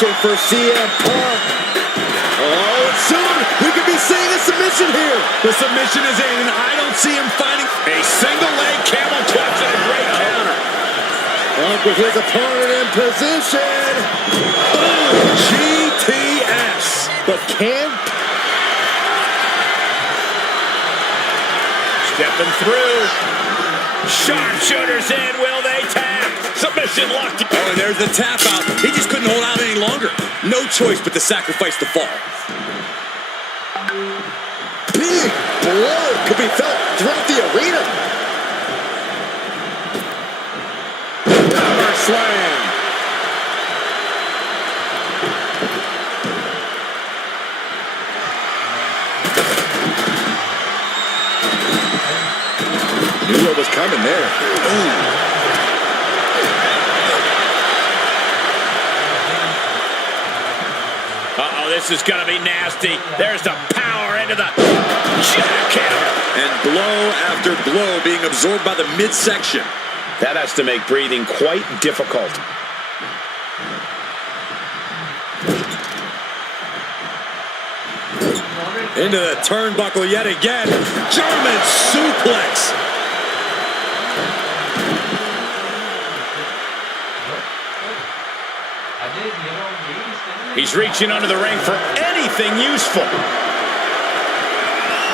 situation for CM Punk. Oh, and soon we could be seeing a submission here. The submission is in, and I don't see him finding a single leg camel clutch and a great counter. Punk with his opponent in position. Boom! GTS. But can... Stepping through. Sharpshooters in. Will they tap? Submission locked. Oh, and there's the tap out. He just couldn't hold out any longer. No choice but to sacrifice the fall. Big blow could be felt throughout the arena. Power slam. Knew what was coming there. Ooh. Uh-oh, this is going to be nasty. There's the power into the jackhammer. And blow after blow being absorbed by the midsection. That has to make breathing quite difficult. Into the turnbuckle yet again. German suplex. He's reaching under the ring for anything useful.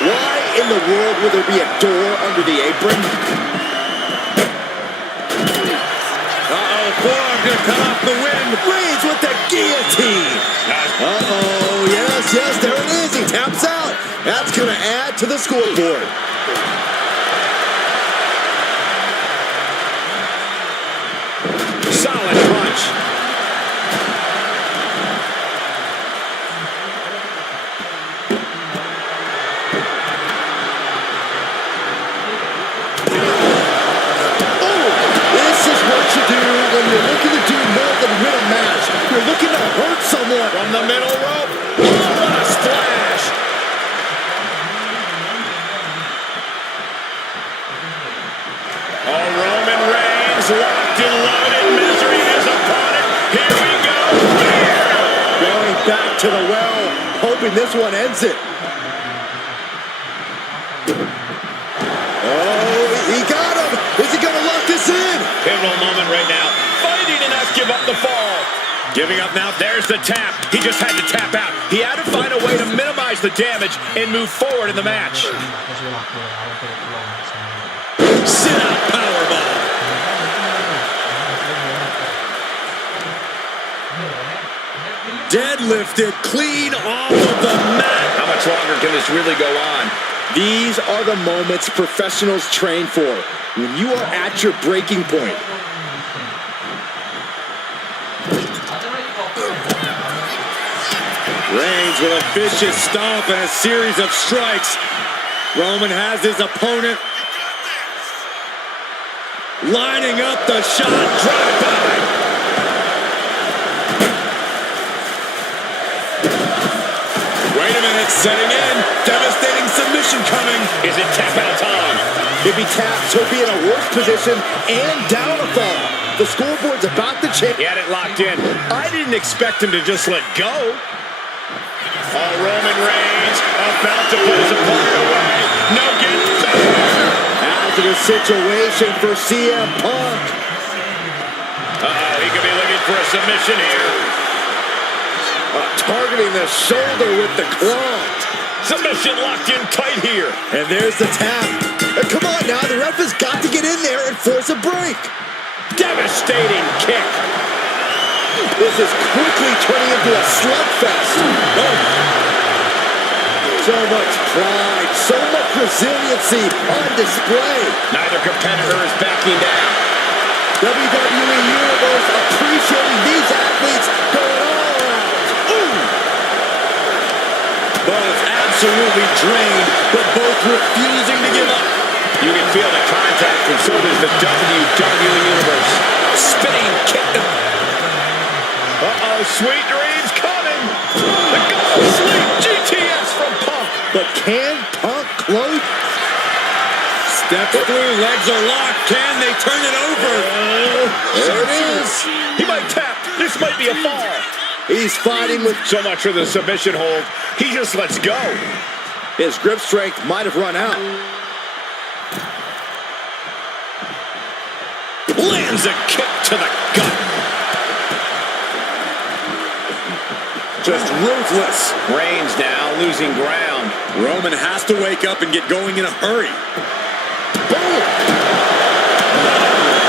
Why in the world would there be a door under the apron? Uh-oh, forearm gonna cut off the wind. Reigns with the guillotine. Uh-oh, yes, there it is. He taps out. That's going to add to the scoreboard. Solid punch. When you're looking to do more than win a match, you're looking to hurt someone. From the middle rope. What a splash. Oh, Roman Reigns locked and loaded, measuring his opponent. Here we go. Going back to the well, hoping this one ends it. Oh, he got him. Is he going to lock this in? Pivotal moment right now. Fighting and not give up the fall. Giving up now. There's the tap. He just had to tap out. He had to find a way to minimize the damage and move forward in the match. Sit out powerbomb. Deadlifted clean off of the mat. How much longer can this really go on? These are the moments professionals train for. When you are at your breaking point. Reigns with a vicious stomp and a series of strikes. Roman has his opponent lining up the shot. Drive-by. Wait a minute, setting in. Devastating submission coming. Is it tap out time? If he taps, he'll be in a worse position and down a fall. The scoreboard's about to change. He had it locked in. I didn't expect him to just let go. Oh, Roman Reigns about to pull his opponent away. No getting back. Hazardous situation for CM Punk. Uh-oh, he could be looking for a submission here. Targeting the shoulder with the claw. Submission locked in tight here. And there's the tap. Come on now, the ref has got to get in there and force a break. Devastating kick. This is quickly turning into a slugfest. Oh. So much pride, so much resiliency on display. Neither competitor is backing down. WWE Universe appreciating these athletes going all out. Ooh. Both absolutely drained, but both refusing to give up. You can feel the contact from so does the WWE Universe. Spinning kick. Uh-oh, sweet dreams coming. The goal sleep GTS from Punk. But can Punk close? Steps through, legs are locked. Can they turn it over? There it is. He might tap. This might be a fall. He's fighting with so much for the submission hold. He just lets go. his grip strength might have run out. Lands a kick to the gut. Just ruthless. Reigns now losing ground. Roman has to wake up and get going in a hurry. Boom!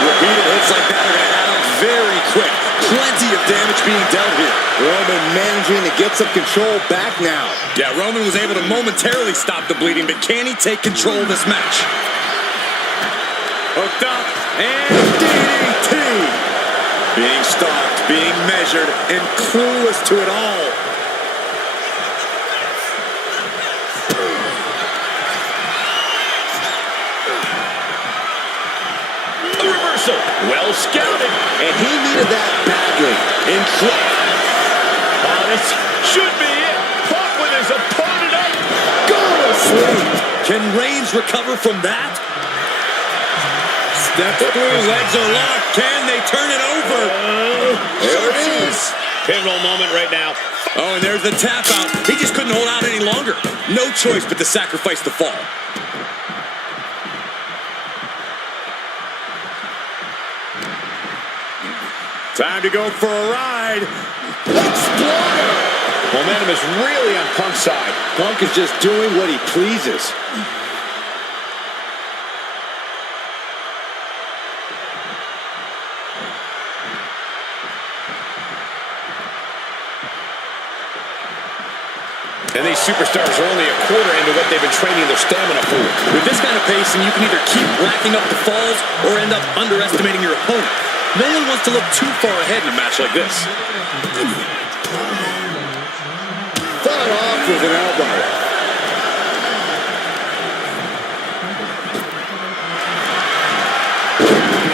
Repeated hits like that are going to add up very quick. Plenty of damage being dealt here. Roman managing to get some control back now. Yeah, Roman was able to momentarily stop the bleeding, but can he take control of this match? Hooked up, and DDT! Being stalked, being measured, and clueless to it all. A reversal. Well scouted. And he needed that badly. In This should be it. Punk with his opponent up. Go to sleep. Can Reigns recover from that? Steps through, legs are locked. Can they turn it over? There it is. Pivotal moment right now. Oh, and there's the tap out. He just couldn't hold out any longer. No choice but to sacrifice the fall. Time to go for a ride. Exploder. Momentum is really on Punk's side. Punk is just doing what he pleases. And these superstars are only a quarter into what they've been training their stamina for. With this kind of pacing, you can either keep racking up the falls or end up underestimating your opponent. No one wants to look too far ahead in a match like this. Fought off with an elbow.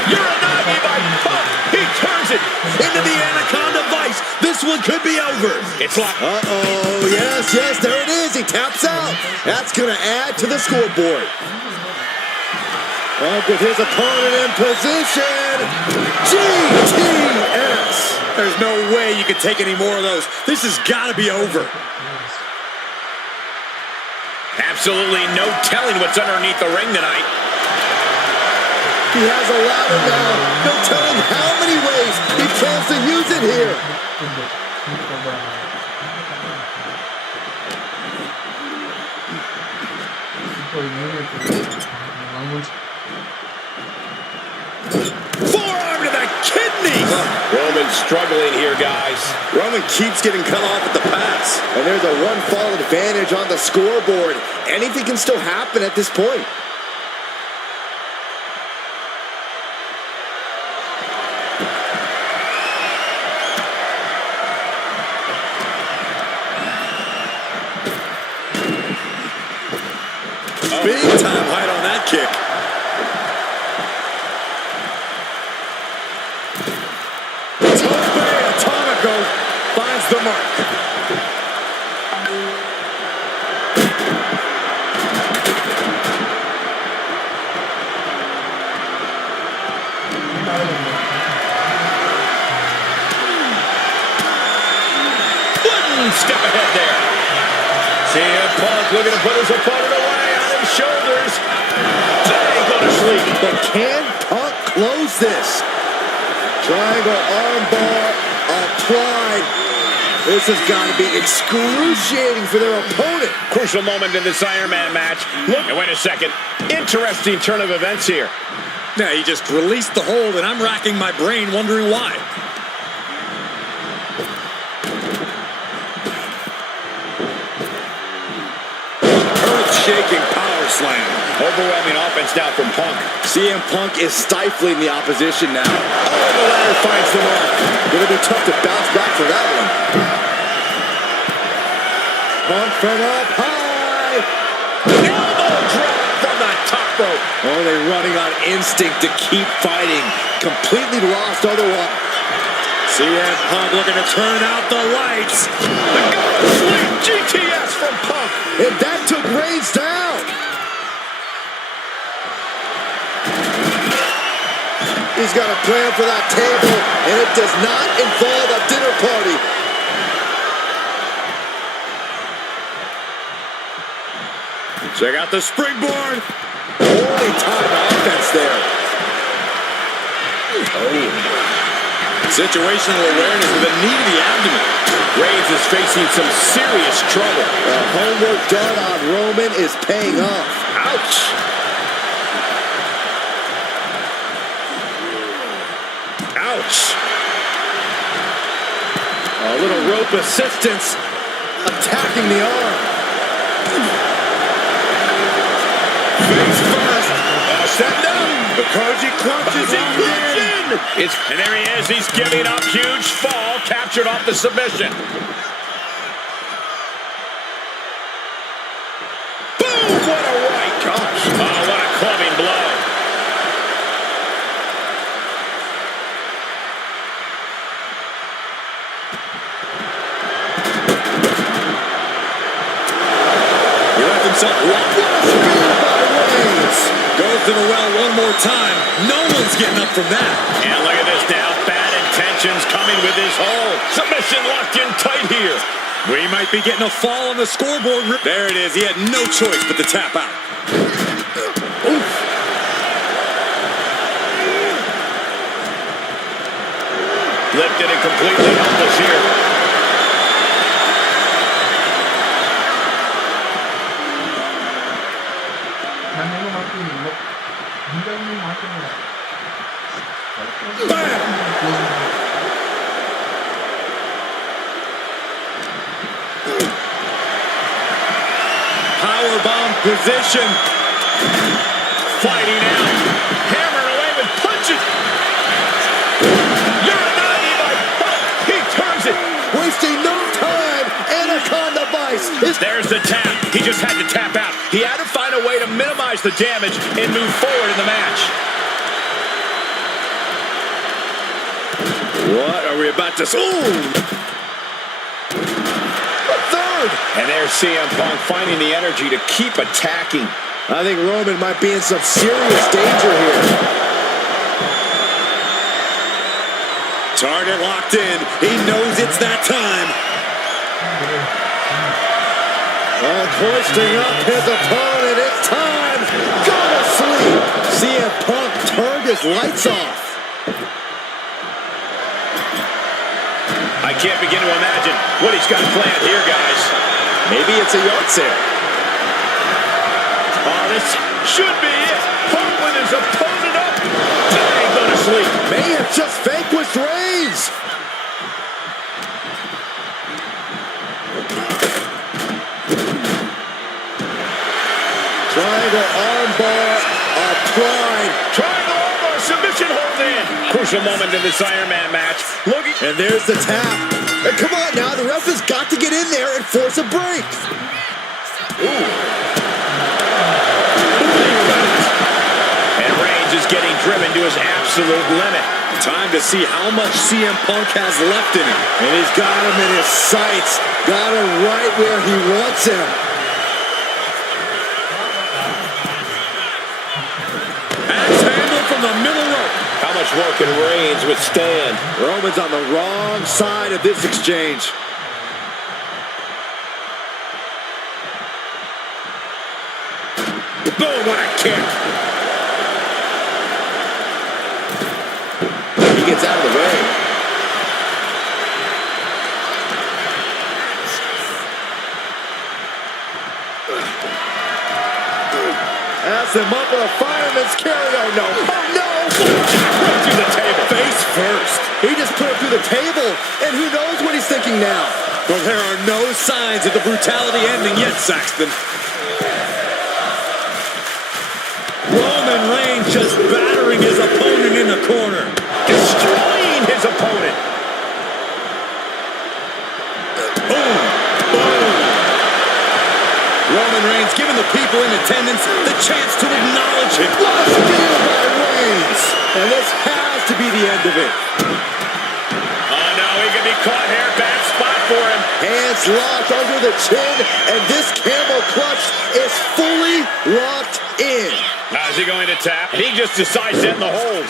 Uranagi by Punk. He turns it Into the Anaconda Vice. This one could be over. It's locked. Uh-oh. Yes, yes, there it is. He taps out. That's going to add to the scoreboard. Punk with his opponent in position. GTS. There's no way you can take any more of those. This has got to be over. Absolutely no telling what's underneath the ring tonight. He has a ladder now. No telling how many ways he plans to use it here. Forearm to the kidneys. Roman's struggling here, guys. Roman keeps getting cut off at the pass. And there's a one-fall advantage on the scoreboard. Anything can still happen at this point. Big time height on that kick. Tope Atomico finds the mark. One step ahead there. CM Punk looking to put his opponent away on his shoulders. They go to sleep. But can Punk close this? Triangle armbar applied. This has got to be excruciating for their opponent. Crucial moment in this Iron Man match. Look, wait a second. Interesting turn of events here. Now he just released the hold, and I'm racking my brain wondering why. Earth-shaking power slam. Overwhelming offense now from Punk. CM Punk is stifling the opposition now. Oh, the ladder finds the mark. Gonna be tough to bounce back for that one. Punk from up high. Elbow drop from the top rope. Oh, they're running on instinct to keep fighting. Completely lost otherwise. CM Punk looking to turn out the lights. The go-to-sleep GTS from Punk. And that took Reigns down. He's got a plan for that table, and it does not involve a dinner party. Check out the springboard. Holy time offense there. Situational awareness with a knee to the abdomen. Reigns is facing some serious trouble. The homework done on Roman is paying off. Ouch. Ouch. A little rope assistance. Attacking the arm. Face first. Set down. The Koji clutches in. And there he is. He's giving up. Huge fall. Captured off the submission. Boom! What a right. Gosh. Oh, what a clubbing blow. He left himself locked. What a spear by Reigns. Goes to the well one more time. No one's getting up from that. And look at this now. Bad intentions coming with his hold. Submission locked in tight here. We might be getting a fall on the scoreboard. There it is. He had no choice but to tap out. Oof. Lifted and completely helpless here. Powerbomb position. Fighting out. Hammering away with punches. You're not even. He turns it. Wasting no time. Anaconda Vice. There's the tap. He just had to tap out. He had to find a way to minimize the damage and move forward in the match. What are we about to... Ooh! And there's CM Punk finding the energy to keep attacking. I think Roman might be in some serious danger here. Target locked in. He knows it's that time. Hoisting up his opponent. It's time. Go to sleep. CM Punk turned his lights off. I can't begin to imagine what he's got planned here, guys. Maybe it's a yard sale. Oh, this should be it. Punk with his opponent up. He ain't gonna sleep. May have just vanquished Reigns. Triangle armbar applied. Triangle armbar submission hold in. Crucial moment in this Iron Man match. Looking. And there's the tap. And come on now, the ref has got to get in there and force a break. Ooh. And Reigns is getting driven to his absolute limit. Time to see how much CM Punk has left in him. And he's got him in his sights. Got him right where he wants him. Axe handle from the middle rope. How much more can Reigns withstand? Roman's on the wrong side of this exchange. Boom, what a kick. He gets out of the way. That's him up with a fireman's carry. Oh, no. Oh, no. Right through the table. Face first. He just put it through the table. And who knows what he's thinking now. Well, there are no signs of the brutality ending yet, Saxton. Roman Reigns just battering his opponent in the corner. Destroying his opponent. Boom! Boom! Roman Reigns giving the people in attendance the chance to acknowledge him. What a steal by Reigns. And this has to be the end of it. Oh, no, he could be caught here. Bad spot for him. Hands locked under the chin. And this camel clutch is fully locked in. How's he going to tap? And he just decides to end the hold.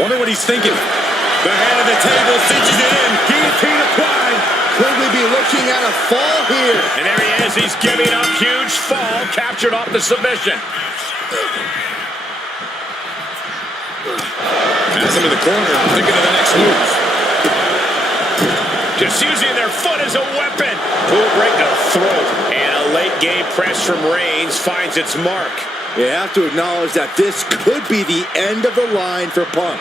Wonder what he's thinking. The head of the table cinches it in. Guillotine applied. Could we be looking at a fall here? And there he is. He's giving up. Huge fall. Captured off the submission. Pass him in the corner. Thinking of the next move. Just using their foot as a weapon. Boom, right to the throat. And a late game press from Reigns finds its mark. You have to acknowledge that this could be the end of the line for Punk.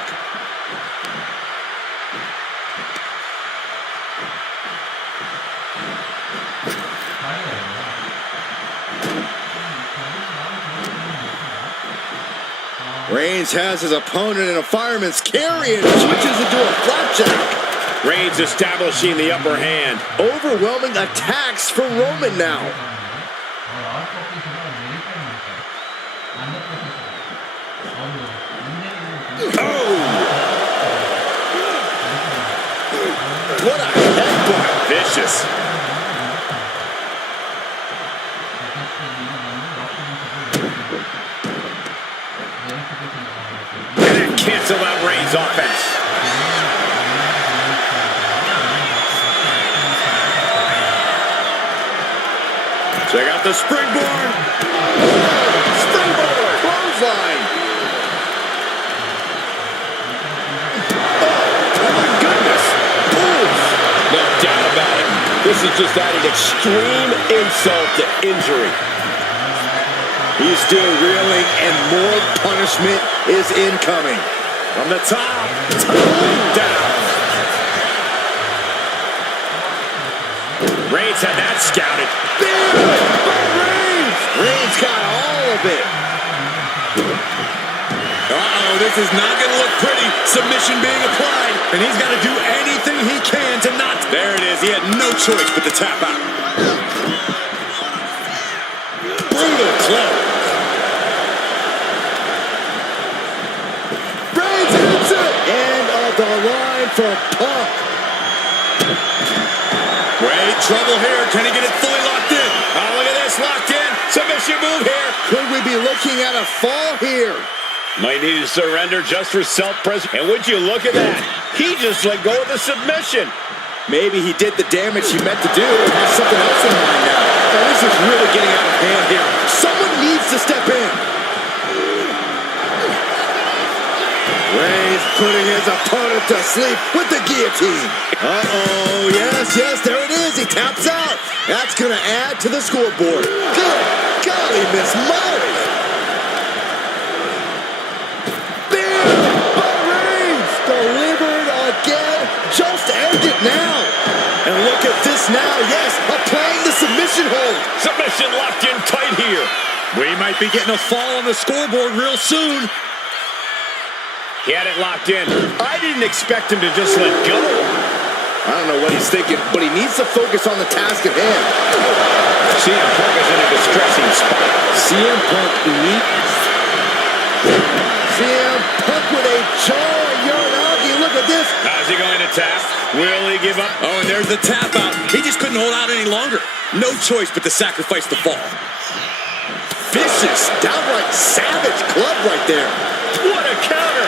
Reigns has his opponent in a fireman's carry and switches into a flapjack. Reigns establishing the upper hand. Overwhelming attacks for Roman now. Oh! What a headbutt. Vicious. And that canceled out Reigns' offense. Check out the springboard. Springboard. Clothesline. Oh my goodness. Boom. No doubt about it. This is just adding extreme insult to injury. He's still reeling and more punishment is incoming. From the top. Down. Reigns had that scouted. Reigns got all of it. Uh-oh, this is not going to look pretty. Submission being applied, and he's got to do anything he can to not... There it is. He had no choice but to tap out. Brutal close. Reigns hits it. End of the line for Punk. Great trouble here. Can he get it fully locked in? Oh, look at this. Locked in. Submission move here. Could we be looking at a fall here? Might need to surrender just for self-preservation. And would you look at that? He just let go of the submission. Maybe he did the damage he meant to do and has something else in mind now. Now this is really getting out of hand here. Someone needs to step in. Reigns putting his opponent to sleep with the guillotine. Uh-oh, yes, there it is. He taps out. That's going to add to the scoreboard. Good golly, Miss Molly. Bam! By Reigns. Delivered again. Just end it now. And look at this now. Yes, applying the submission hold. Submission locked in tight here. We might be getting a fall on the scoreboard real soon. He had it locked in. I didn't expect him to just let go. I don't know what he's thinking, but he needs to focus on the task at hand. CM Punk is in a distressing spot. CM Punk CM Punk with a jaw Uranagi. Look at this. How's he going to tap? Will he give up? Oh, and there's the tap out. He just couldn't hold out any longer. No choice but to sacrifice the fall. Vicious, downright savage club right there. What a counter.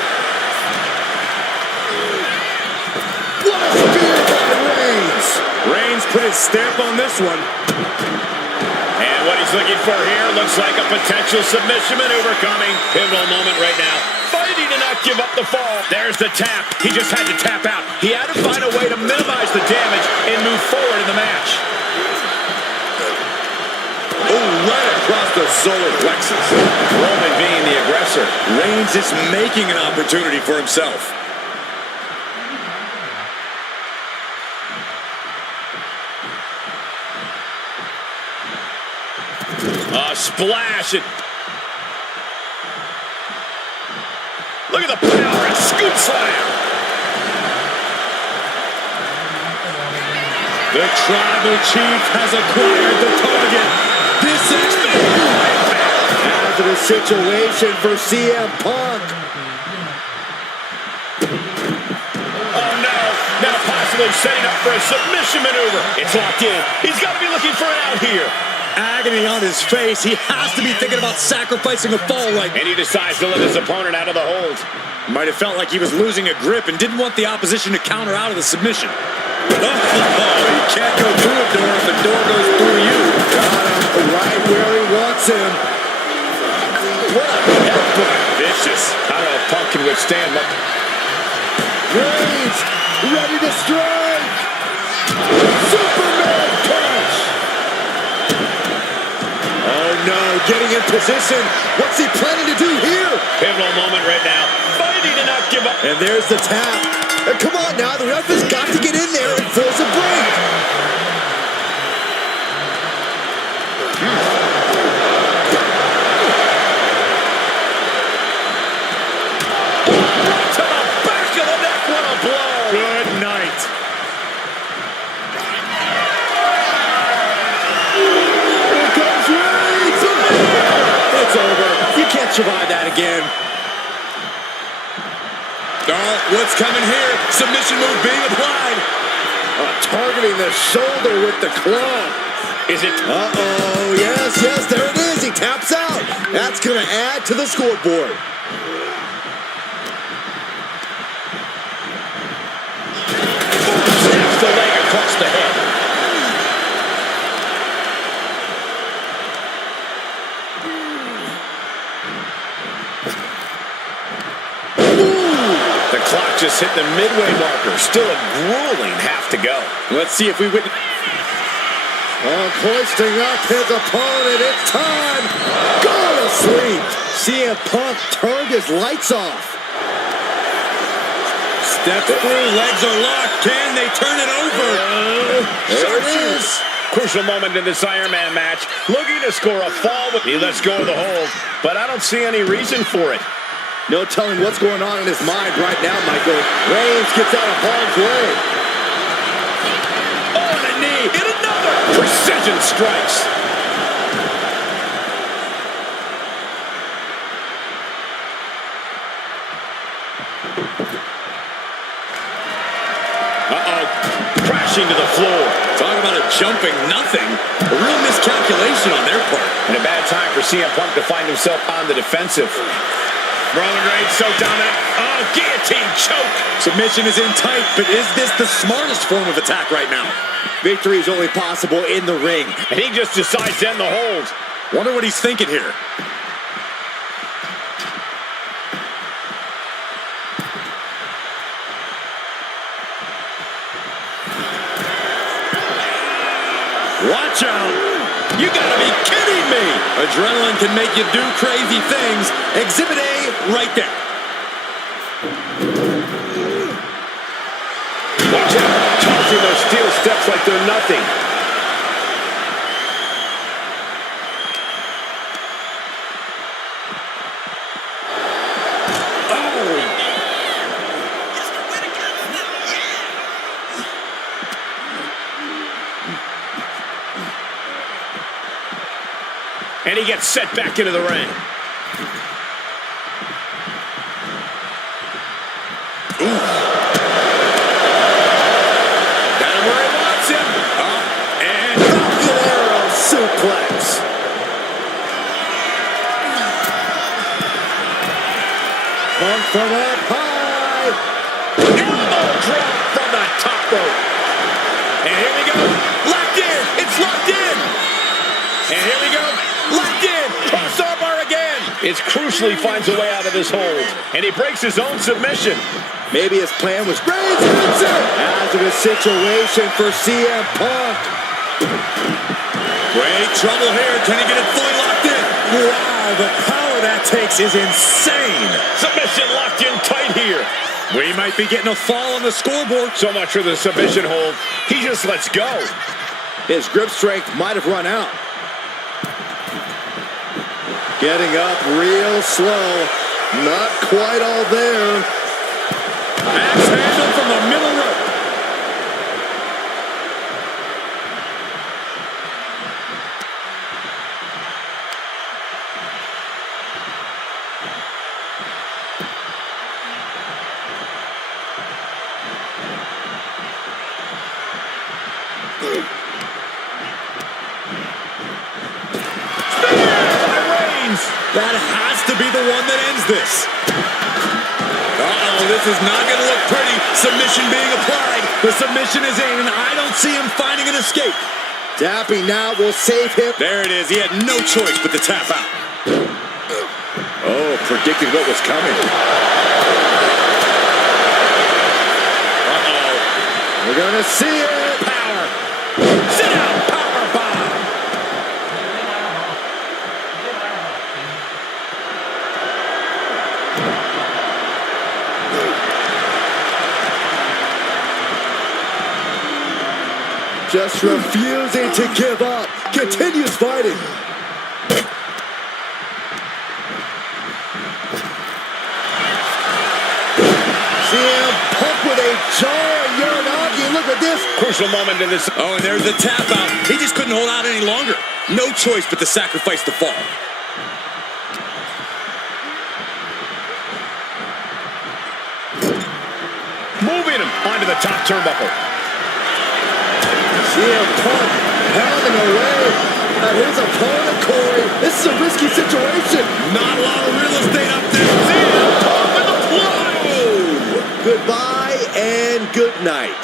What a spear by Reigns. Reigns put his stamp on this one. And what he's looking for here looks like a potential submission maneuver coming. Pivotal moment right now. Fighting to not give up the fall. There's the tap. He just had to tap out. He had to find a way to minimize the damage and move forward in the match. Oh, right across the solar plexus. Roman being the aggressor. Reigns is making an opportunity for himself. Splash it. Look at the power and scoop slam. The tribal chief has acquired the target. This is hazardous situation for CM Punk. Oh no, now possibly setting up for a submission maneuver. It's locked in. He's got to be looking for an out here. Agony on his face. He has to be thinking about sacrificing a fall right now. And he decides to let his opponent out of the hold. Might have felt like he was losing a grip and didn't want the opposition to counter out of the submission. Oh, you can't go through can withstand what... Reigns, ready to strike. Superman punch. Oh no, getting in position. What's he planning to do here? Pivotal moment right now. Fighting to not give up. And there's the tap. Come on now, the ref has got to get in there and force a break. To the back of the neck, what a blow. Good night. Here comes Reigns. It's over. You can't survive that again. Oh, what's coming here? Submission move being applied. Targeting the shoulder with the club. Is it... Uh-oh, yes, there it is. He taps out. That's going to add to the scoreboard. Snaps the leg across the head. The clock just hit the midway marker. Still a grueling half to go. Let's see if we win. Hoisting up his opponent. It's time. Go to sleep. CM Punk turned his lights off. Steps through, legs are locked. Can they turn it over? There it is. Crucial moment in this Iron Man match. Looking to score a fall, but he lets go of the hold. But I don't see any reason for it. No telling what's going on in his mind right now, Michael. Reigns gets out of harm's way. Oh, and a knee. And another. Precision strikes. Uh-oh. Crashing to the floor. Talk about a jumping nothing. A real miscalculation on their part. And a bad time for CM Punk to find himself on the defensive. Roman Reigns so dominant. Oh, guillotine choke. Submission is in tight, but is this the smartest form of attack right now? Victory is only possible in the ring. And he just decides to end the hold. Wonder what he's thinking here. Watch out! You gotta be kidding me! Adrenaline can make you do crazy things. Exhibit A, right there. Watch out. Tossing those steel steps like they're nothing. And he gets set back into the ring. Ooh. Got him where he wants him. And Falcon Arrow suplex. Punk from up high. Elbow drop from the top rope. And here we go. Locked in. It's locked in. And here we go. Locked in. Cross-arm bar again. It's crucial he finds a way out of this hold. And he breaks his own submission. Maybe his plan was Reigns hits him. Hazardous situation for CM Punk. great trouble here. Can he get it fully locked in? Wow, the power that takes is insane. Submission locked in tight here. We might be getting a fall on the scoreboard. So much for the submission hold. He just lets go. His grip strength might have run out. Getting up real slow. Not quite all there. Axe handle from the middle rope. That has to be the one that ends this. Uh-oh, this is not going to look pretty. Submission being applied. The submission is in, and I don't see him finding an escape. Tapping now will save him. There it is. He had no choice but to tap out. Oh, predicted what was coming. We're gonna see it. Power. Sit down. Power bomb. Just refusing to give up. Continues fighting. CM Punk with a jarring Uranagi. Look at this. Crucial moment in this. Oh, and there's the tap out. He just couldn't hold out any longer. No choice but to sacrifice the fall. Moving him onto the top turnbuckle. CM Punk pounding away at his opponent, Corey. This is a risky situation. Not a lot of real estate up there. CM Punk with a blow. Goodbye and good night.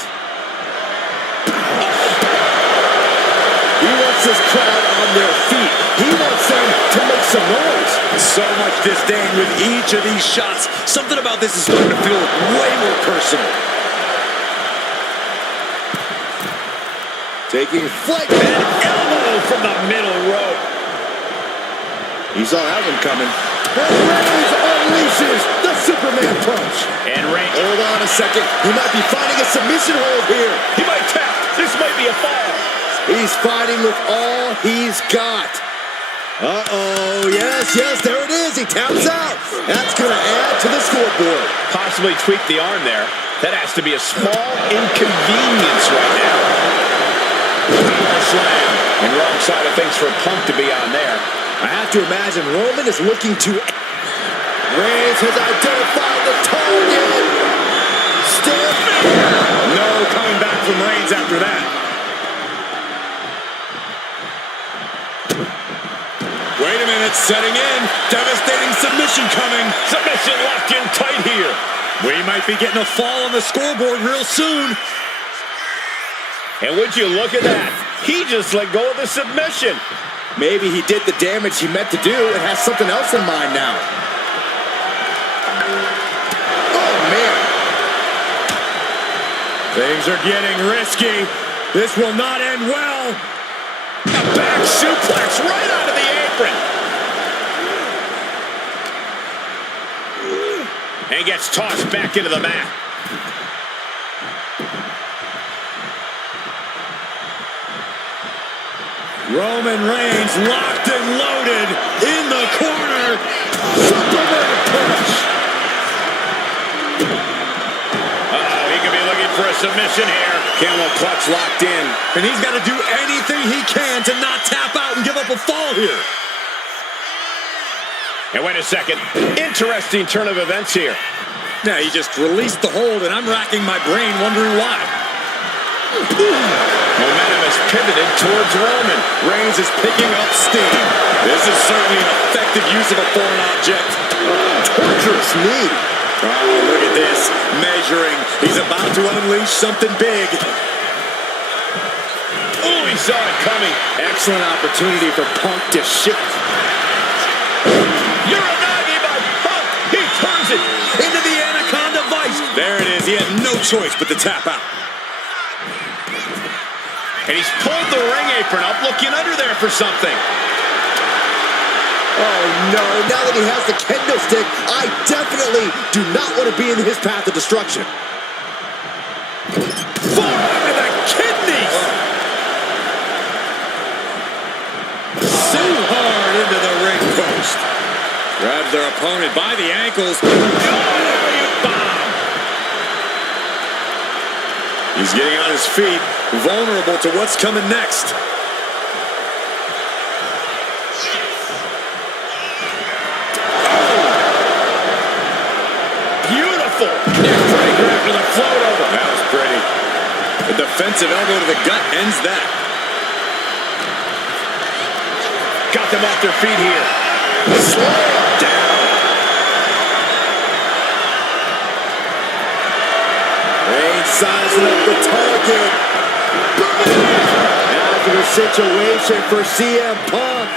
He wants this crowd on their feet. He wants them to make some noise. So much disdain with each of these shots. Something about this is starting to feel way more personal. Taking flight. An elbow from the middle rope. He saw that one coming. And Reigns unleashes the Superman punch. And Reigns. Hold on a second. He might be finding a submission hold here. He might tap. This might be a fall. He's fighting with all he's got. Uh-oh. Yes, there it is. He taps out. That's going to add to the scoreboard. Possibly tweak the arm there. That has to be a small inconvenience right now. Power slam. And wrong side of things for Punk to be on there. I have to imagine Roman is looking to... Reigns has identified the target. Stiff. No coming back from Reigns after that. Wait a minute, setting in. Devastating submission coming. Submission locked in tight here. We might be getting a fall on the scoreboard real soon. And would you look at that? He just let go of the submission. Maybe he did the damage he meant to do and has something else in mind now. Oh, man. Things are getting risky. This will not end well. A back suplex right onto the apron. And gets tossed back into the mat. Roman Reigns locked and loaded in the corner. Superman punch. Uh-oh, he could be looking for a submission here. Camel clutch locked in. And he's got to do anything he can to not tap out and give up a fall here. And wait a second. Interesting turn of events here. Now, he just released the hold, and I'm racking my brain wondering why. Momentum has pivoted towards Roman. Reigns is picking up steam. This is certainly an effective use of a foreign object. Torturous knee. Oh, look at this. Measuring. He's about to unleash something big. Oh, he saw it coming. Excellent opportunity for Punk to shift. Uranagi by Punk. He turns it Into the Anaconda Vice. There it is. He had no choice but to tap out. and he's pulled the ring apron up, looking under there for something. Oh, no. Now that he has the kendo stick, I definitely do not want to be in his path of destruction. Forearm to the kidneys! So hard into the ring post. Grabs their opponent by the ankles. Bomb! He's getting on his feet, vulnerable to what's coming next. Beautiful! Neckbreaker after the float over. That was pretty. The defensive elbow to the gut ends that. Got them off their feet here. Slow down. Reigns sizing up the target. After the situation for CM Punk.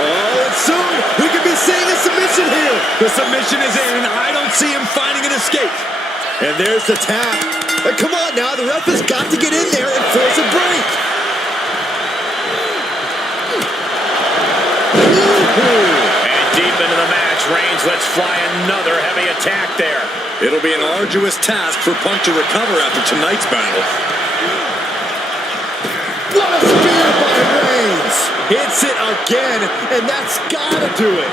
Oh, and soon we could be seeing a submission here. The submission is in, and I don't see him finding an escape. And there's the tap. And come on now, the ref has got to get in there and force a break. And deep into the match, Reigns lets fly another heavy attack there. It'll be an arduous task for Punk to recover after tonight's battle. What a spear by Reigns. Hits it again, and that's gotta do it.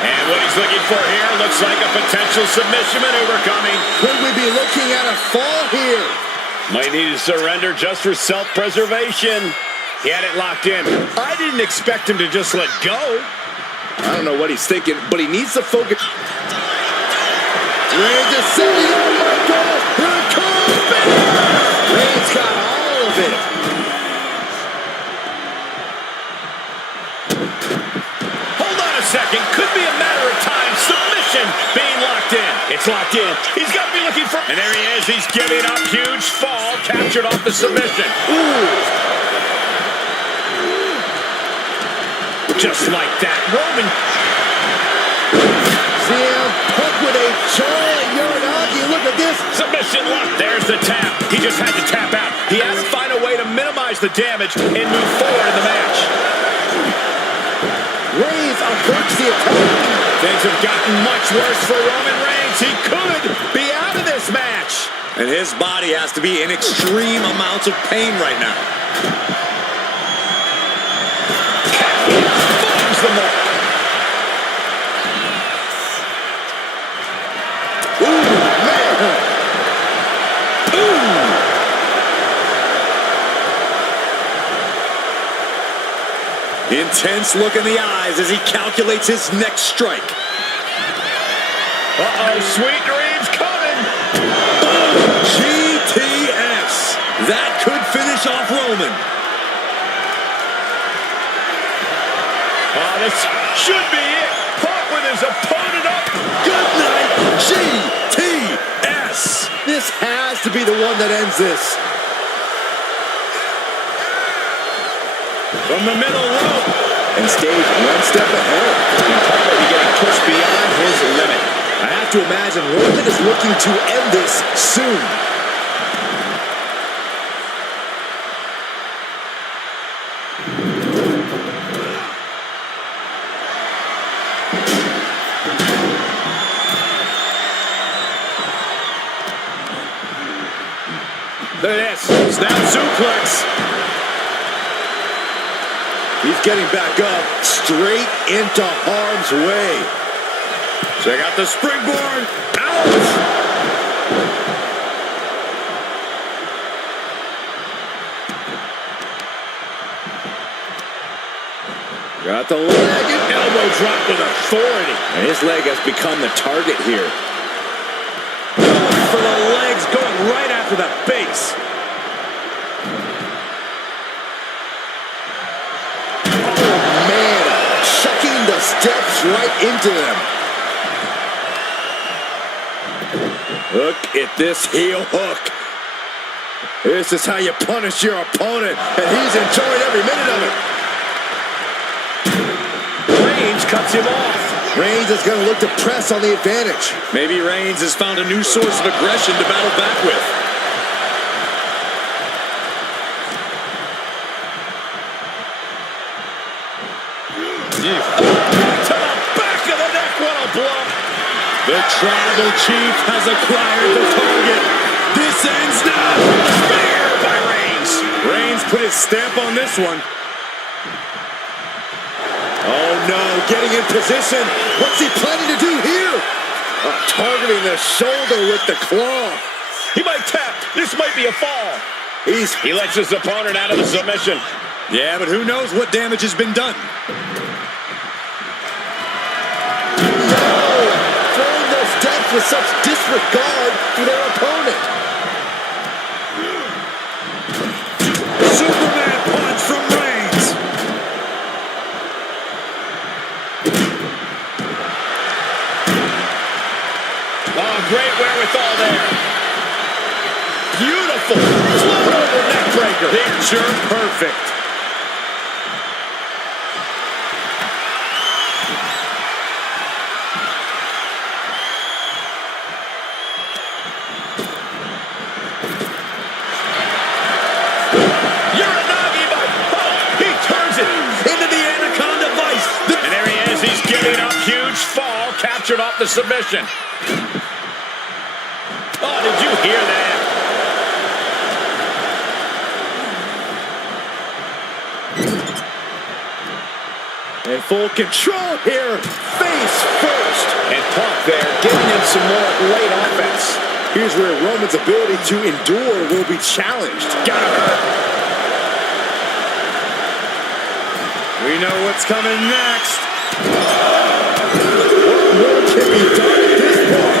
And what he's looking for here looks like a potential submission maneuver coming. Could we be looking at a fall here? Might need to surrender just for self-preservation. He had it locked in. I didn't expect him to just let go. I don't know what he's thinking, but he needs to focus. Reigns is sending out my goal. Here it comes. Reigns got all of it. Hold on a second. Could be a matter of time. Submission being locked in. It's locked in. He's got to be looking for... And there he is. He's giving up. Huge fall. Captured off the submission. Ooh. Just like that. Roman. CM Punk with a giant Uranagi. Look at this. Submission lock. There's the tap. He just had to tap out. He has to find a way to minimize the damage and move forward in the match. Reigns averts the attack. Things have gotten much worse for Roman Reigns. He could be out of this match. And his body has to be in extreme amounts of pain right now. Finds the mark. Ooh, man. Ooh. Intense look in the eyes as he calculates his next strike. Uh-oh, sweet dreams coming. GTS. That could finish off Roman. Oh, this should be it. Punk with his opponent up. Good night, GTS. This has to be the one that ends this. From the middle rope. And Stage one step ahead. Punk will be getting pushed beyond his limit. I have to imagine Roman is looking to end this soon. Look at this. Snap suplex. He's getting back up, straight into harm's way. Check out the springboard. Ouch! Got the leg. Elbow drop with authority. And his leg has become the target here. For the legs, going right after the base. Oh, man. Chucking the steps right into them. Look at this heel hook. This is how you punish your opponent, and he's enjoying every minute of it. Reigns cuts him off. Reigns is going to look to press on the advantage. Maybe Reigns has found a new source of aggression to battle back with. To the back of the neck, what a blow. The Tribal Chief has acquired the target. This ends now. Spear by Reigns. Reigns put his stamp on this one. Oh, no, getting in position. What's he planning to do here? Targeting the shoulder with the claw. He might tap. This might be a fall. He lets his opponent out of the submission. Yeah, but who knows what damage has been done. Throwing those steps with such disregard for their opponent. Superman punch from Reigns. Oh, great wherewithal there. Beautiful. Float over neck breaker. Picture perfect. captured off the submission. Oh, did you hear that? In full control here, face first. And Punk there, giving him some more late offense. Here's where Roman's ability to endure will be challenged. Gotta hurt. We know what's coming next. What more can be done at this point?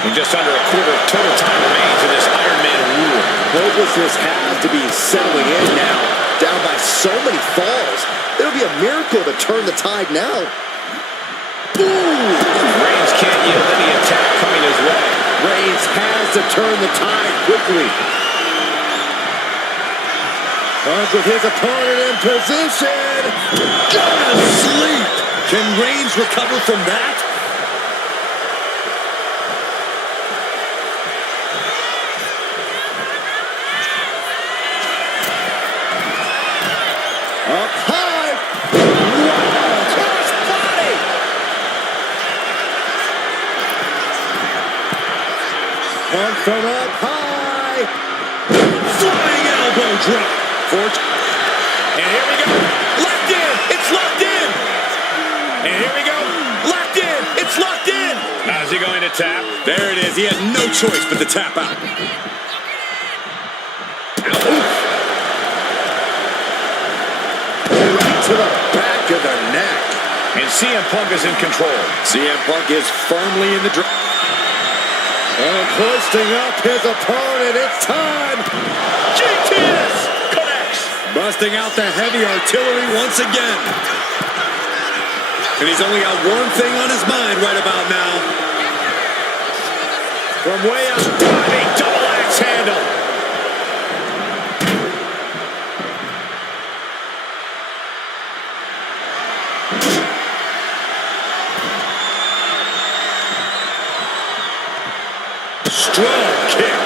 And just under a quarter of total time remains in this Iron Man rule. Hopelessness has to be settling in now. Down by so many falls. It'll be a miracle to turn the tide now. Boom! Reigns can't yield any attack coming his way. Reigns has to turn the tide quickly. Punk with his opponent in position. Go to sleep. Can Reigns recover from that? Up high. Wow. Cross body. Punk from up high. Flying elbow drop. And here we go. Locked in. It's locked in. And here we go. Locked in. It's locked in. How's he going to tap? There it is. He had no choice but to tap out. To the back of the neck. And CM Punk is in control. CM Punk is firmly in the drive. Hoisting up his opponent. It's time. GTS connects. Busting out the heavy artillery once again. And he's only got one thing on his mind right about now. From way up, diving double axe handle. Strong kick.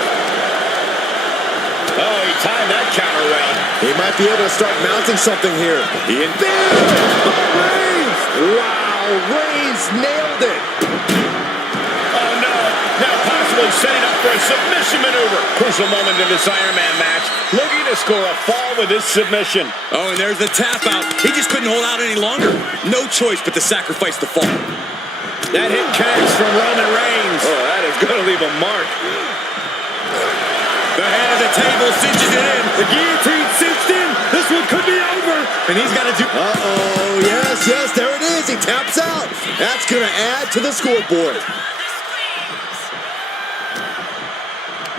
Oh, he timed that counter well. He might be able to start mounting something here. He Reigns! Wow, Reigns nailed it. Oh, no. Now possibly setting up for a submission maneuver. Crucial moment in this Iron Man match. Looking to score a fall with his submission. Oh, and there's the tap out. He just couldn't hold out any longer. No choice but to sacrifice the fall. That hit connects from Roman Reigns. Oh, that is going to leave a mark. The head of the table cinches it in. The guillotine cinched in. This one could be over. And he's got to do... Uh-oh. Yes, yes, there it is. He taps out. That's going to add to the scoreboard.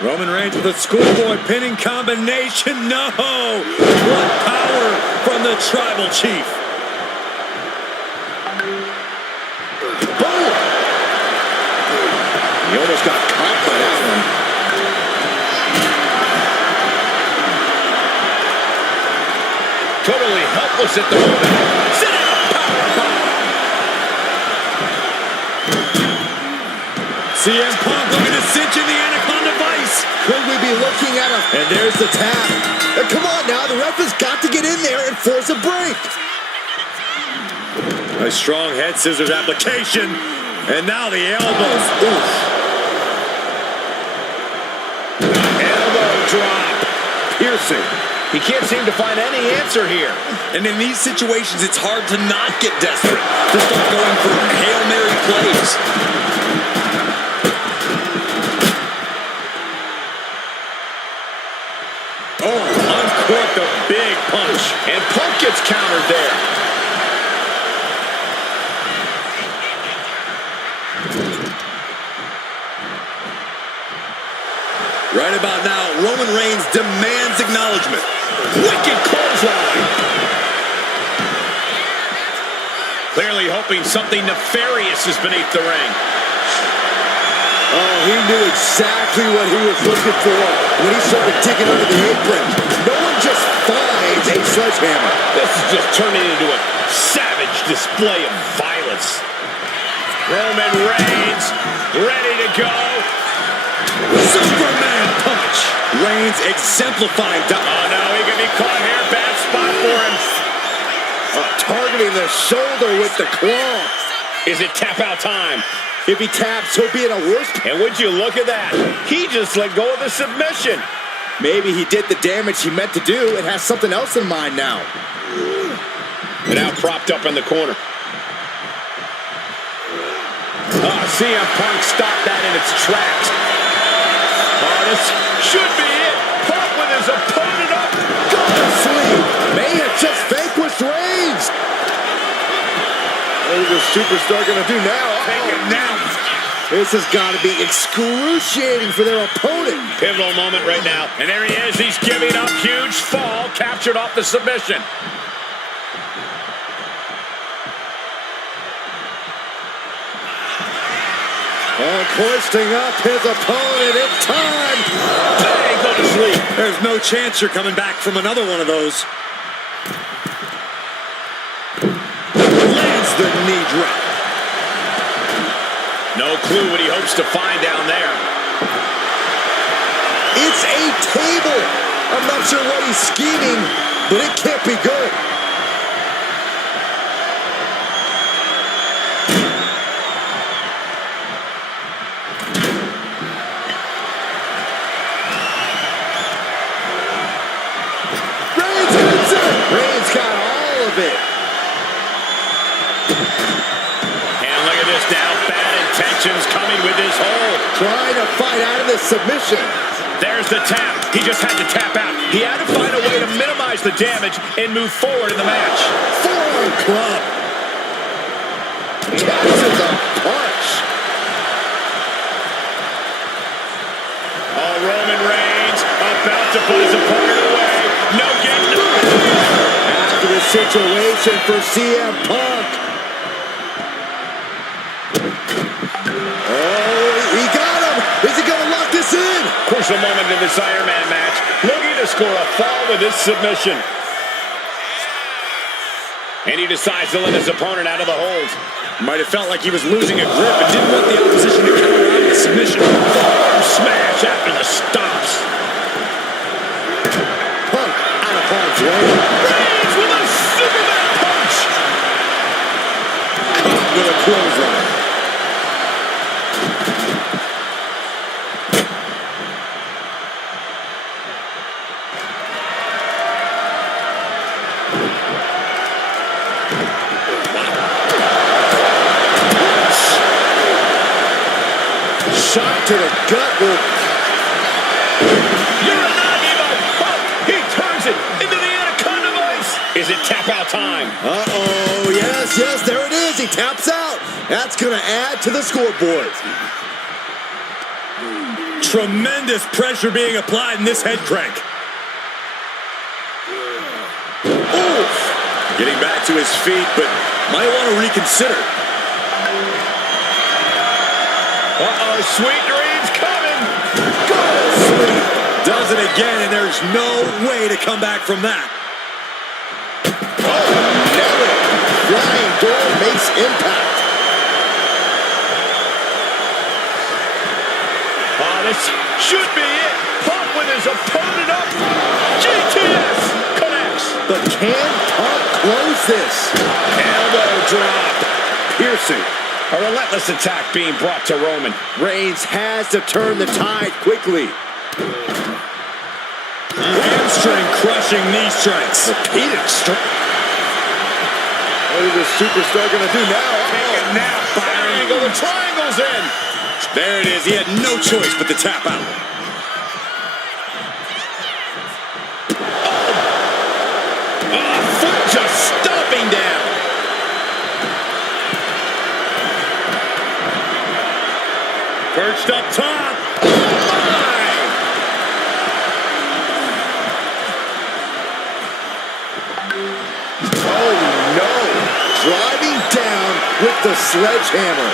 Roman Reigns with a schoolboy pinning combination. No! What power from the Tribal Chief. Boom! He almost got caught by that one. Totally helpless at the moment. Sit down, powerbomb. CM Punk looking to cinch in the Anaconda Vice. Could we be looking at a... And there's the tap. And come on now, the ref has got to get in there and force a break. A strong head scissors application. And now the elbows. Oof. Elbow drop. Piercing. He can't seem to find any answer here. And in these situations, it's hard to not get desperate. To start going for Hail Mary plays. Oh, uncorked a big punch. And Punk gets countered there. Right about now, Roman Reigns demands acknowledgement. Wicked clothesline. Clearly hoping something nefarious is beneath the ring. Oh, he knew exactly what he was looking for when he started digging under the apron. No one just finds a sledgehammer. This is just turning into a savage display of violence. Roman Reigns ready to go. Superman punch. Reigns exemplifying. Oh, no, he can be caught here. Bad spot for him. Targeting the shoulder with the claw. Is it tap out time? If he taps, he'll be in a worse... And would you look at that? He just let go of the submission. Maybe he did the damage he meant to do and has something else in mind now. And now propped up in the corner. CM Punk stopped that in its tracks. Oh, this should be it. Punk with his opponent up. Go to sleep. May have just vanquished Reigns. What is the Superstar going to do now? Take it now. This has got to be excruciating for their opponent. Pivotal moment right now. And there he is. He's giving up. Huge fall. Captured off the submission. Hoisting up his opponent. It's time. Bang, go to sleep. There's no chance you're coming back from another one of those. Lands the knee drop. No clue what he hopes to find down there. It's a table. I'm not sure what he's scheming, but it can't be good. Reigns got all of it. And look at this now. Bad intentions coming with his hold. Trying to fight out of this submission. There's the tap. He just had to tap out. He had to find a way to minimize the damage and move forward in the match. Forearm club. Catches a punch. Oh, Roman Reigns about to put his opponent away. No getting After the situation for CM Punk. Oh, he got him. Is he going to lock this in? Crucial moment in this Iron Man match. Looking to score a fall with his submission. And he decides to let his opponent out of the hold. Might have felt like he was losing a grip and didn't want the opposition to counter out of the submission. Forearm smash after the stops. Punk out of harm's way. Reigns with a Superman punch. Caught with a clothesline. Shot to the gut will... Uranagi by Punk. He turns it into the Anaconda Vice. Is it tap out time? Uh-oh, yes, there it is. He taps out. That's going to add to the scoreboard. Tremendous pressure being applied in this head crank. Oof. Getting back to his feet, but might want to reconsider. Uh-oh, sweet dreams coming. Does it again, and there's no way to come back from that. Oh, nailed it. Flying door makes impact. Oh, this should be it. Punk with his opponent up. GTS connects. But can Punk close this? Elbow drop. Piercing. A relentless attack being brought to Roman. Reigns has to turn the tide quickly. Hamstring crushing knee strikes. Repeated strike. What is the Superstar going to do now? Taking now. Triangle. The triangle's in. There it is. He had no choice but to tap out. Foot just stomping down. Perched up top. Oh, my! Oh, no. Driving down with the sledgehammer.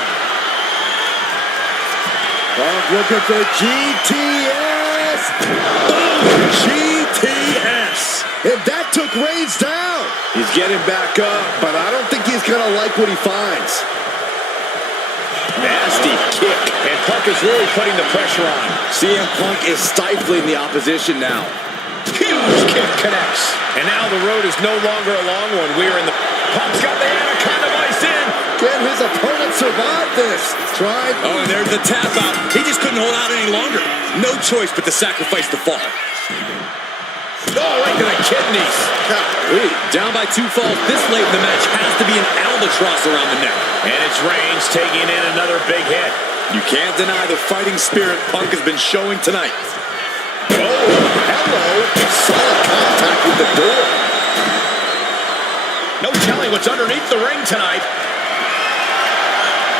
Punk looking for GTS. Boom! GTS. And that took Reigns down. He's getting back up, but I don't think he's going to like what he finds. Nasty kick. And Punk is really putting the pressure on. CM Punk is stifling the opposition now. Huge kick connects. And now the road is no longer a long one. We're in the... Punk's got the anaconda vice in. Can his opponent survive this? Tried. Oh, and there's the tap out. He just couldn't hold out any longer. No choice but to sacrifice the fall. Oh, right to the kidneys. Golly. Down by 2 falls this late in the match has to be an albatross around the neck. And it's Reigns taking in another big hit. You can't deny the fighting spirit Punk has been showing tonight. Oh, hello. Solid contact with the door. No telling what's underneath the ring tonight.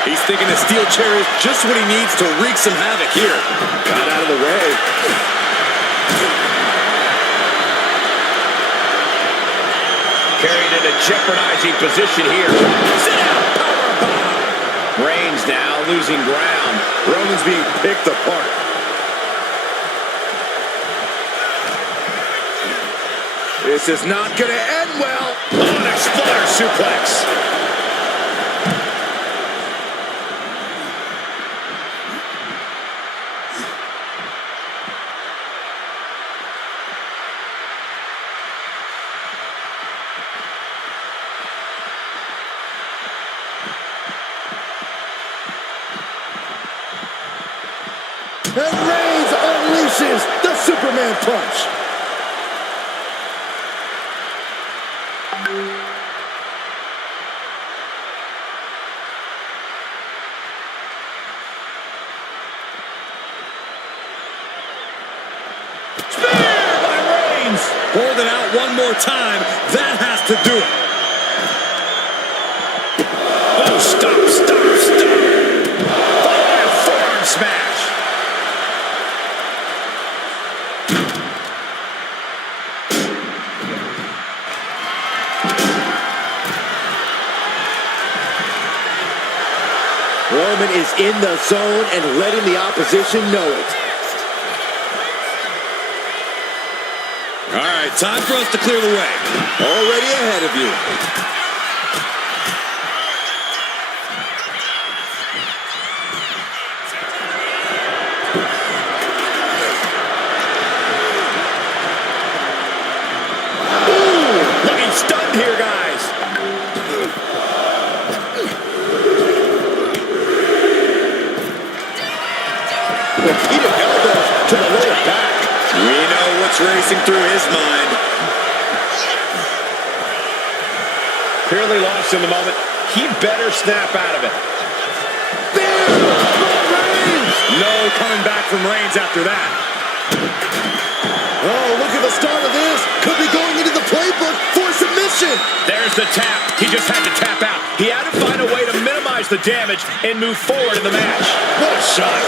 He's thinking the steel chair is just what he needs to wreak some havoc here. Got out of the way. Carried in a jeopardizing position here. Sit down, powerbomb. Reigns now losing ground. Roman's being picked apart. This is not going to end well. Oh, an exploder suplex. And Reigns unleashes the Superman punch. Spear by Reigns. Hold it out one more time. That has to do it. Oh, stop. Followed by a forearm smash. Roman is in the zone and letting the opposition know it. All right, time for us to clear the way. Already ahead of you. Ooh, looking stunned here, guys. Repeated elbows to the lower back. We know what's racing through his mind. Clearly lost in the moment. He better snap out of it. No coming back from Reigns after that. Oh, look at the start of this. Could be going into the playbook for submission. There's the tap. He just had to tap out. He had to find a way to minimize the damage and move forward in the match. What a shot.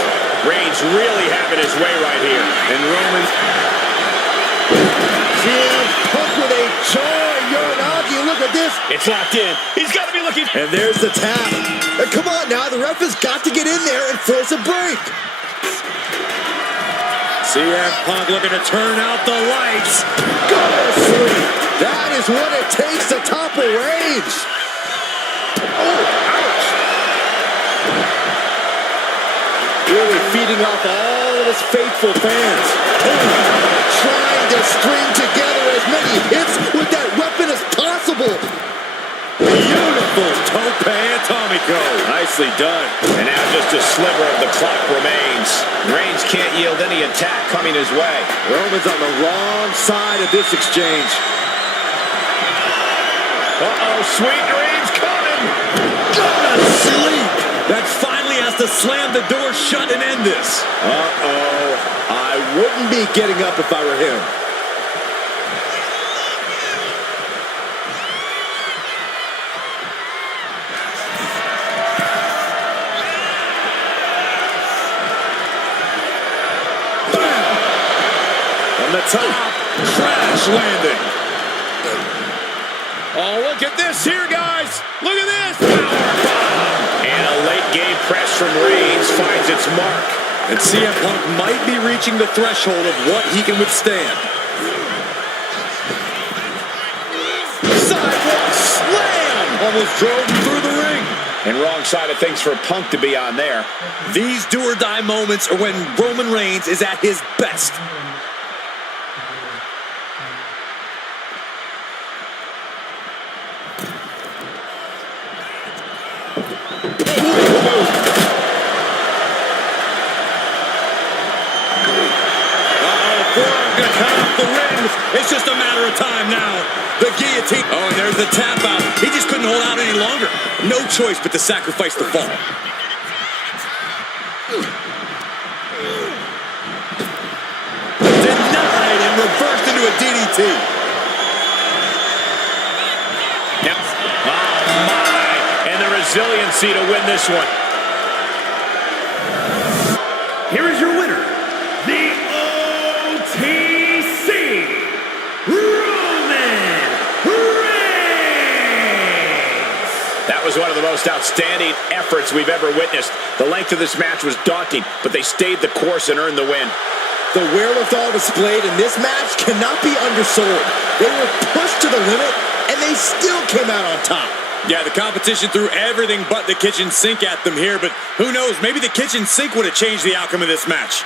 Reigns really having his way right here. And Roman... CM Punk with a jarring Uranagi. Look at this. It's locked in. He's got to be looking... And there's the tap. And come on now. The ref has got to get in there and force a break. CM Punk looking to turn out the lights. Go to sleep. That is what it takes to topple Reigns. Oh, ouch. Really feeding off all of his faithful fans. Trying to string together as many hits with that weapon as possible. Beautiful tope atomico. Nicely done. And now just a sliver of the clock remains. Reigns can't yield any attack coming his way. Roman's on the wrong side of this exchange. Uh-oh, sweet dreams coming. Go to sleep. That finally has to slam the door shut and end this. Uh-oh. I wouldn't be getting up if I were him. On the top, crash landing. Oh, look at this here, guys. Look at this. Powerbomb. And a late game press from Reigns finds its mark. And CM Punk might be reaching the threshold of what he can withstand. Sidewalk slam! Almost drove him through the ring. And wrong side of things for Punk to be on there. These do-or-die moments are when Roman Reigns is at his best. Gonna cut off the ring. It's just a matter of time now. The guillotine. Oh, and there's the tap out. He just couldn't hold out any longer. No choice but to sacrifice the fall. Denied and reversed into a DDT. Yep. Oh, my. And the resiliency to win this one. Here is your winner, the OTC, Roman Reigns. That was one of the most outstanding efforts we've ever witnessed. The length of this match was daunting, but they stayed the course and earned the win. The wherewithal displayed in this match cannot be undersold. They were pushed to the limit, and they still came out on top. Yeah, the competition threw everything but the kitchen sink at them here, but who knows, maybe the kitchen sink would have changed the outcome of this match.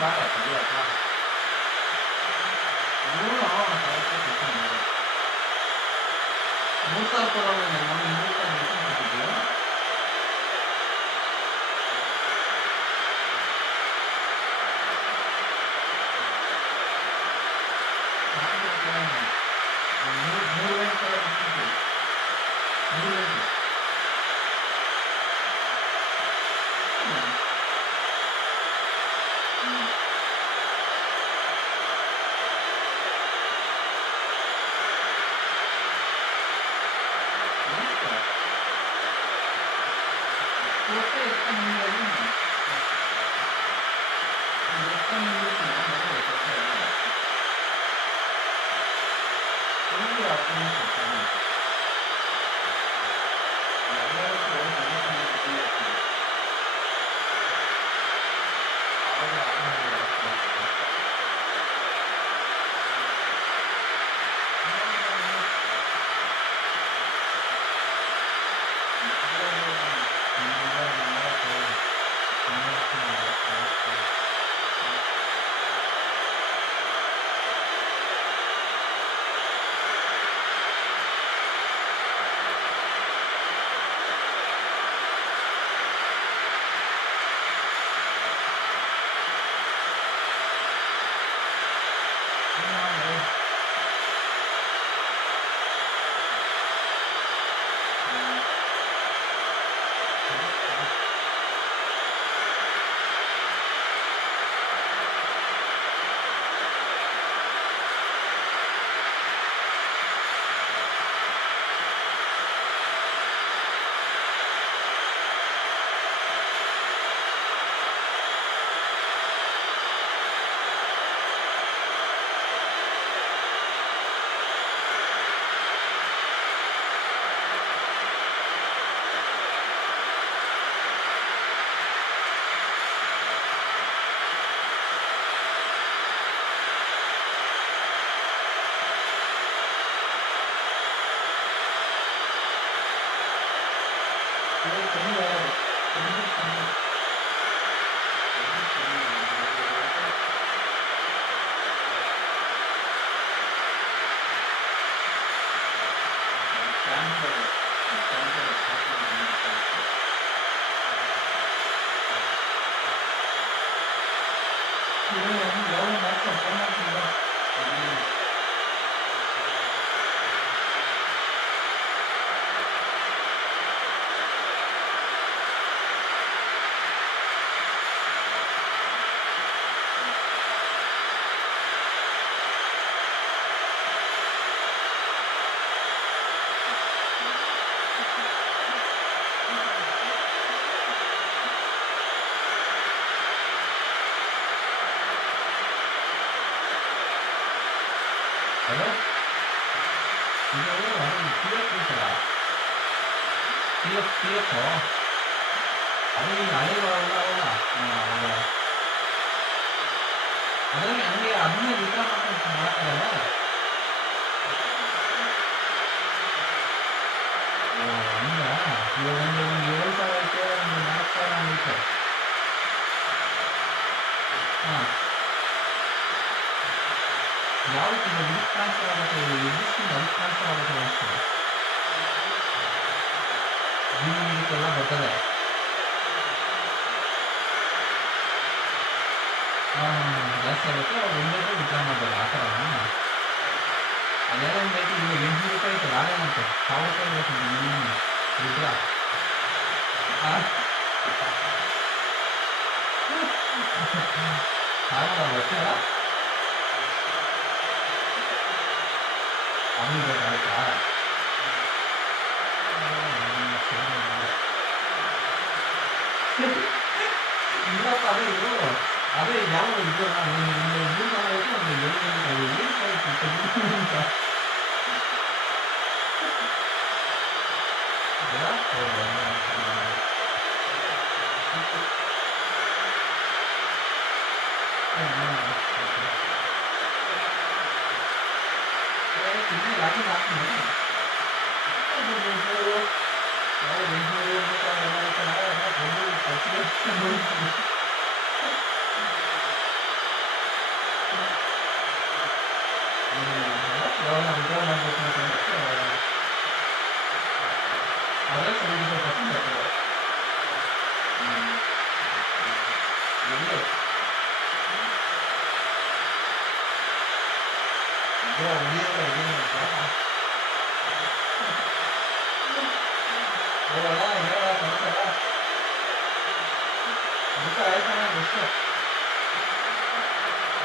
말아, 그게 못살 거라고 그냥 너무 힘들다는 생각이고요.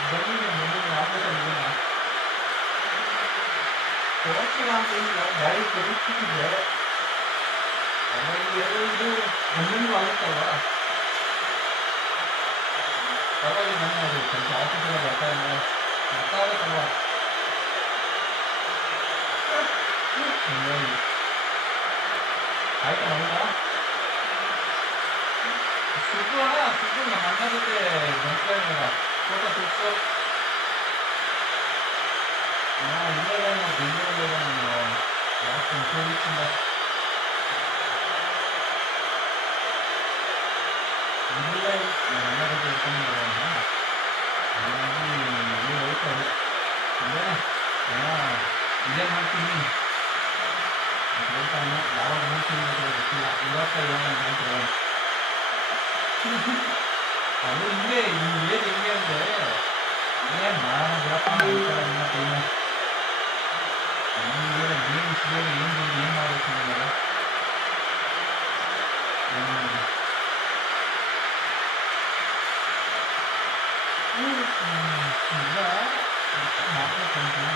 जमीन में आपको समझना बहुत से नाम कहीं गाड़ी परिस्थिति है अगर ये जो घूमने वाला था पता ही नहीं है पंचायत से रहता है आता है तो नहीं आई तो नहीं ना सुपर नहाना देते बनते हैं तो सुपर ना इधर ना दिल्ली में ना यार कंट्रोल चला दिल्ली में नहाना देते हैं ना ये होता है इधर मार्केट में बोलता है लावा मूर्ति में इधर का यहाँ ಅದು ಹಿಂಗೆ ಏನು ಹೆಂಗೆ ಅಂದರೆ ಏನು ಮಾಡೋಣ ಬಿಡಪ್ಪ ಅಂತಾರೆ ಇನ್ನ ಟೈಮು ನಮಗೆಲ್ಲ ಗೇಮ್ಸ್ ಏನು ಮಾಡಬೇಕು ನಮಗೆಲ್ಲ ಈಗ ಮಾತಾಡ್ಕೊಂತೀನಿ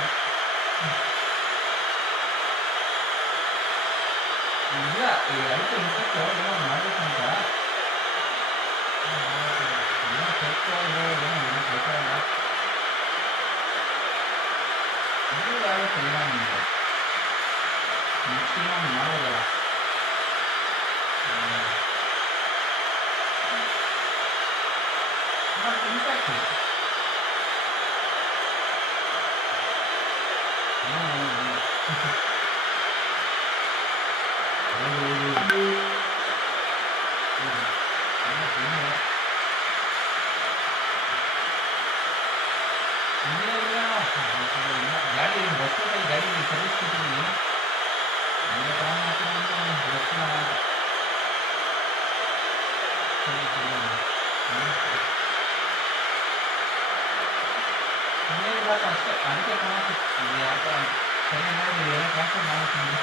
ಇಲ್ಲ ಈಗ ಅದಕ್ಕೆ ಇಂಟ್ರೆಸ್ಟ್ ಏನೋ ಮಾಡಬೇಕಂತ मैक्सिमम ಮಾಡೋದಲ್ಲ ಬಟ್ ಇಂಪ್ಯಾಕ್ಟ್ गाड़ी बस गाड़ी सर्विस की बात ಅದಕ್ಕೆ ಯಾಕ ಸರಿ ನೋಡಿ ಏನಕ್ಕೆ ಮಾಡ್ತೀನಿ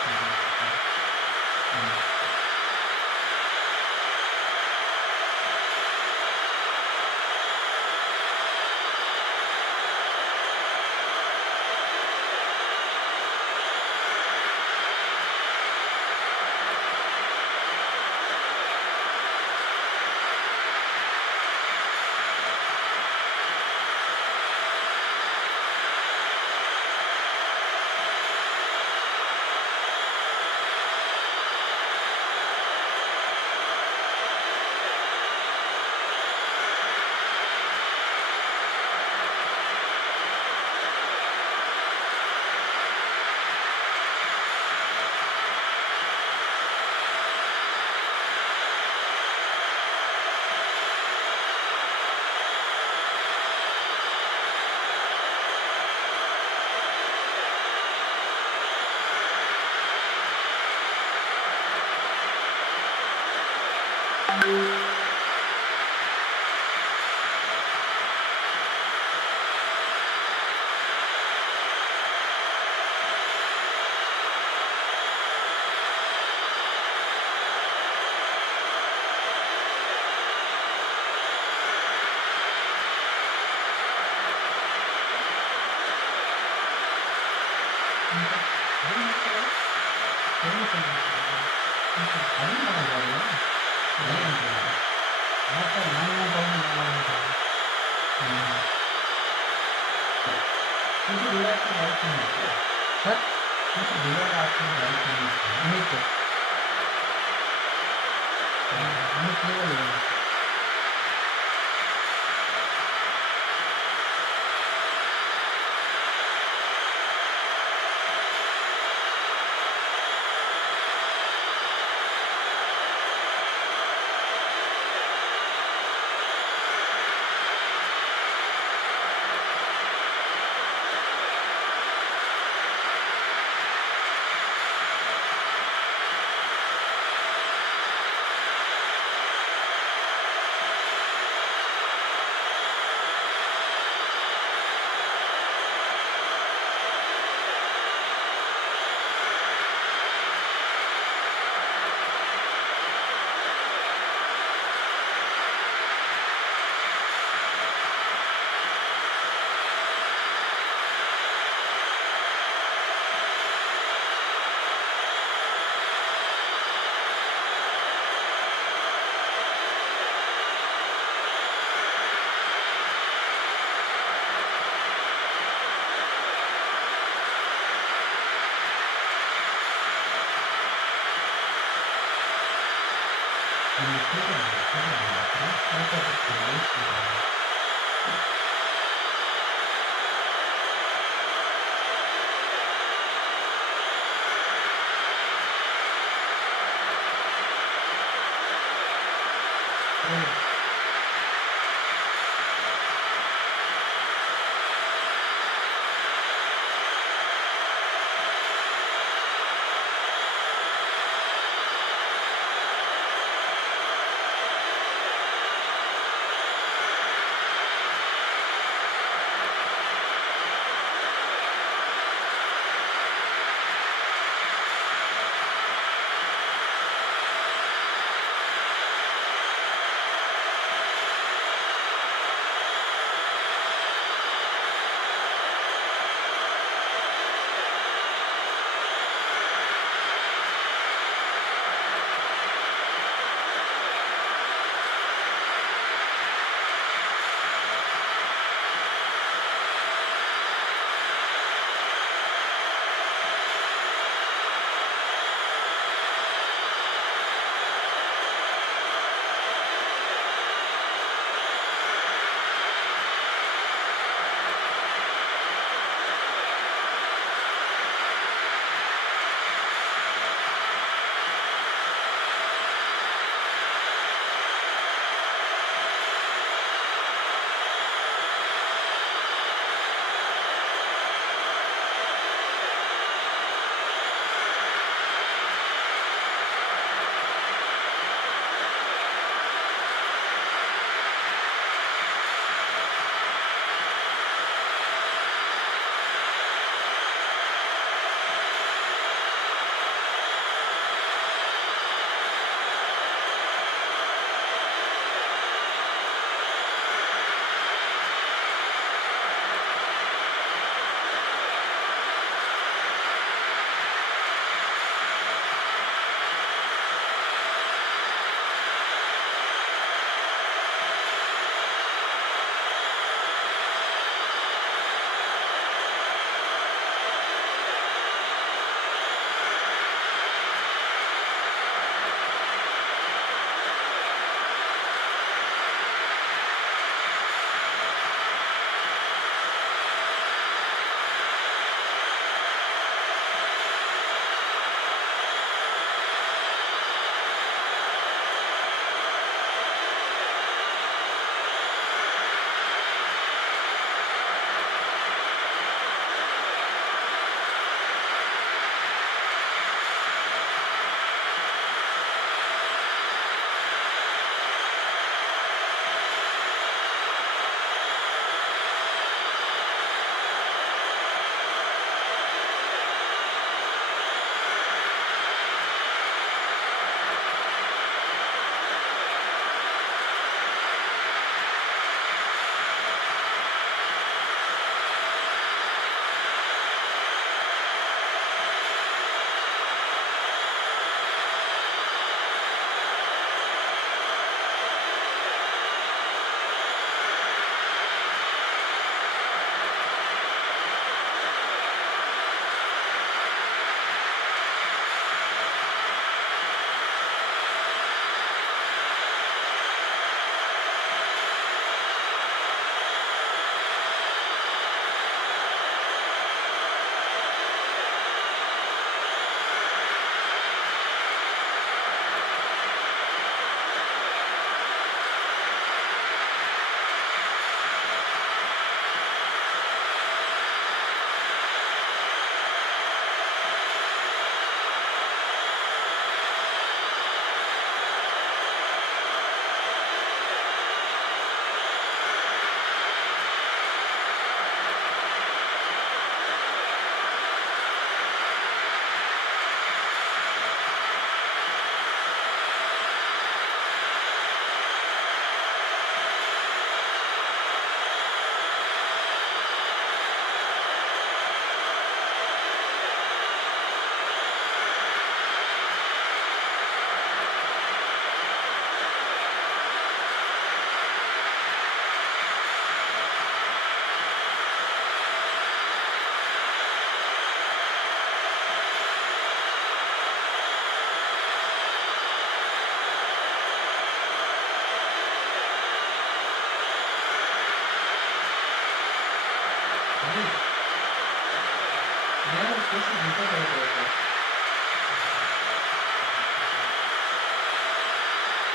아저씨 믿어줘야 돼.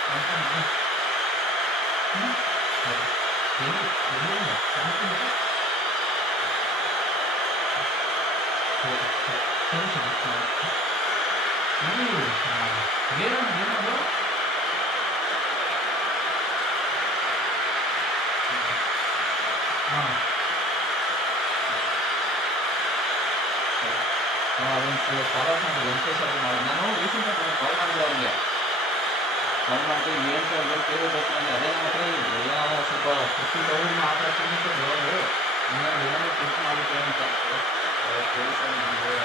잠깐만. 응? 괜히 짱짱해. 정신 있어. 얘는 뭐? ಬಾಬಾಸಾಹೇಬ್ ವೆಂಕಟೇಶ್ವರ ನಾನು ರೀಸೆಂಟಾಗಿ ಕಾಲ್ ಮಾಡಿದೆ ಅವನಿಗೆ ಕಾಲ್ ಮಾಡಿ ಏನು ಸರ್ ಏನು ಕೇಳಬೇಕು ಅಂದರೆ ಅದೇ ಮಾತ್ರ ಎಲ್ಲ ಸ್ವಲ್ಪ ಖುಷಿ ತಗೊಂಡು ಮಾತಾಡ್ತೀನಿ ಸರ್ ಬರೋದು ಹಂಗಾಗಿ ಏನೋ ಖುಷಿ ಮಾಡುತ್ತೆ ಅಂತ ಕೇಳಿ ಸರ್ ನನಗೆ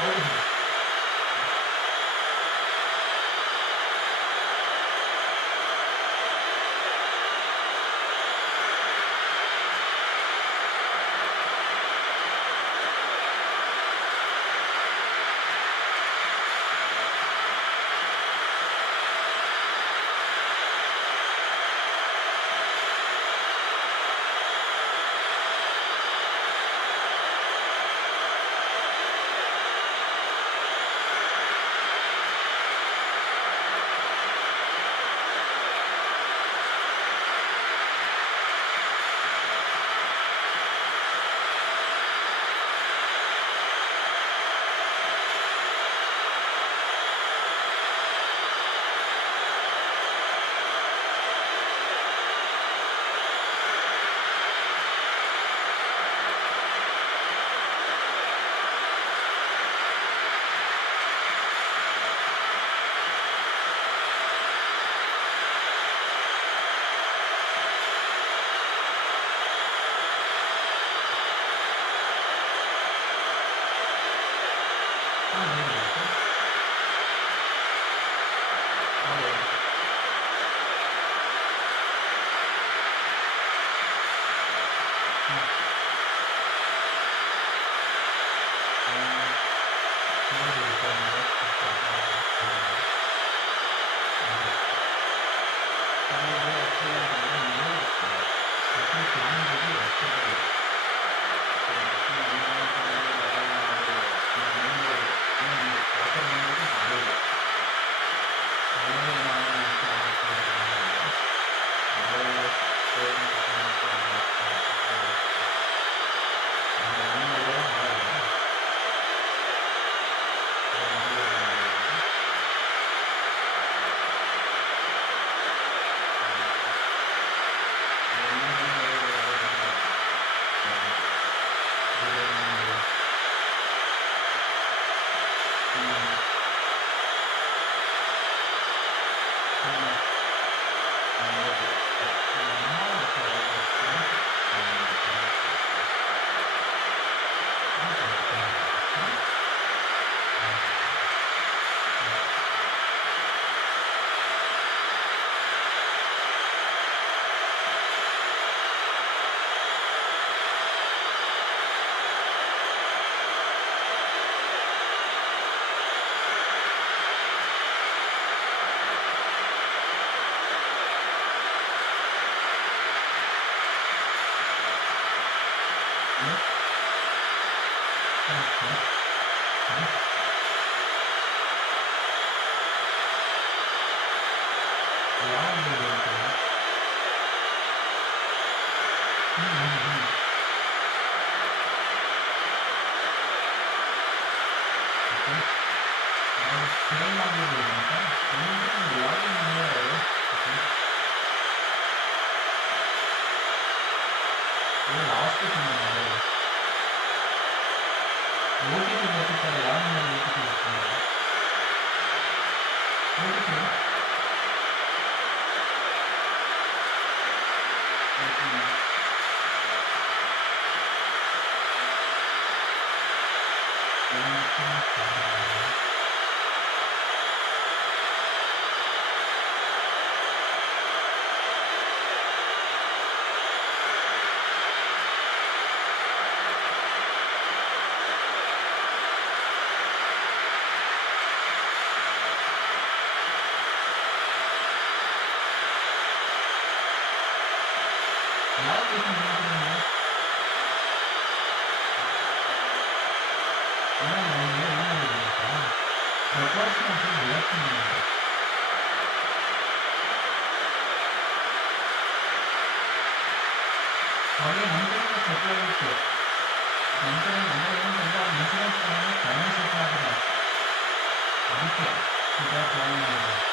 ಹೌದು 어떠시면 몰랐습니다. 거기에 남편과 제거할게. 남편은 남자이는 정말 인수한 시간에 다른 실패하기다. 이렇게 기가 좋아합니다.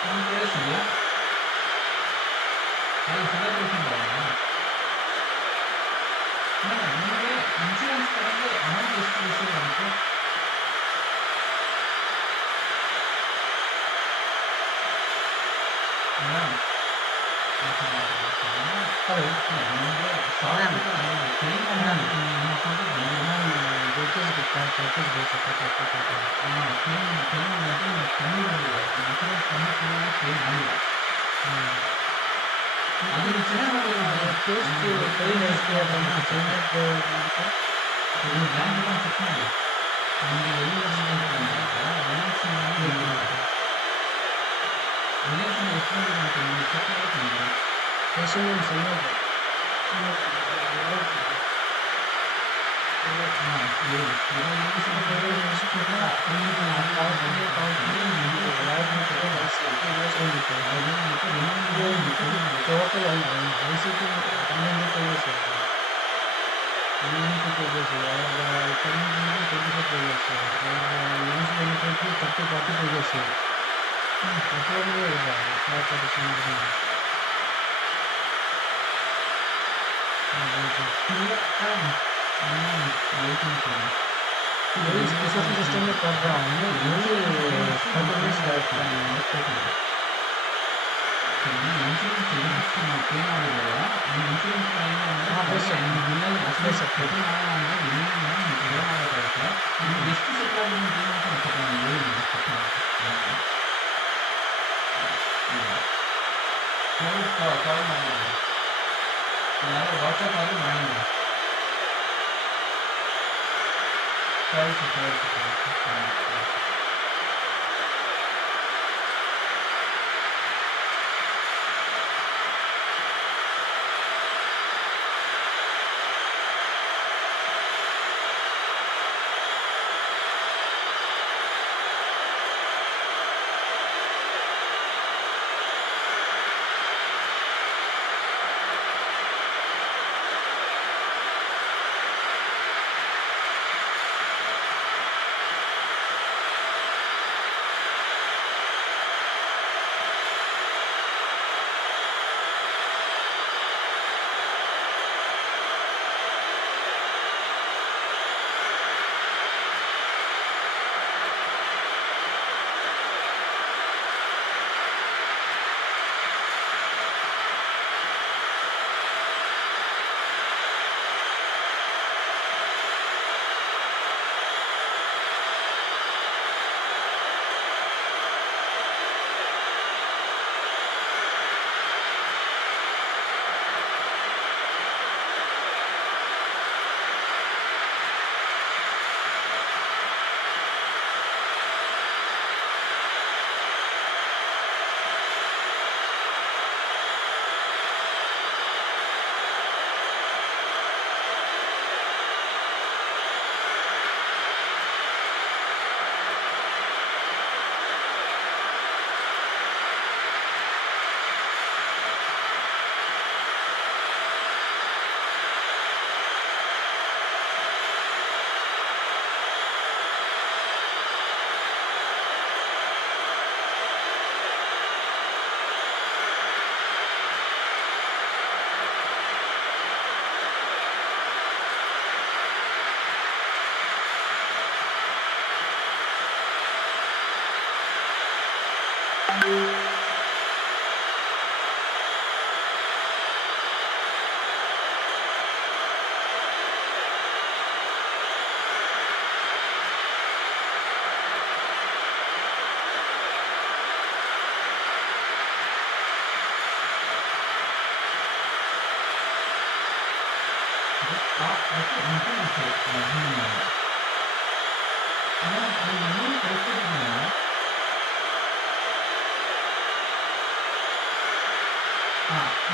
한국에서요? 아니, 제가 들으신 거예요. 그냥 있는데, 인슈런스 때문에 안 하는 게 수도 있어요, 아무튼. itu mungkin bisa hubungannya. Karena ini presiden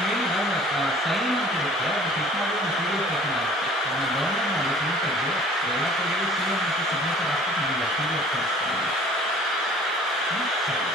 maybe sign ಅಂತಿರುತ್ತೆ ಅದು ಕ್ಲಿಕ್ ಮಾಡಿದ್ರೆ PDF ಓಪನ್ ಆಗುತ್ತೆ ಅದನ್ನ ಡೌನ್ಲೋಡ್ ಮಾಡಿ ಪ್ರಿಂಟ್ ತೆಗೆದು ಎಲ್ಲ ಕಡೆಗೂ CM ಮತ್ತು ಸಿಗ್ನೇಚರ್ ಹಾಕ್ಬಿಟ್ಟು ನಿಮಗೆ PDF ಕಳಿಸ್ತೀನಿ ಸರಿ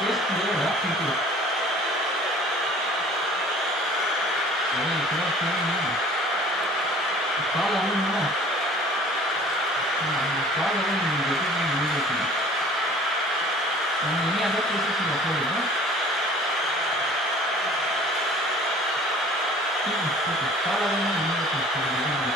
Yes, dia rapi tu. Jadi itu macam kalau mana, kalau mana jadi ni. Dan ini ada proses yang boleh, ya. Kalau mana jadi.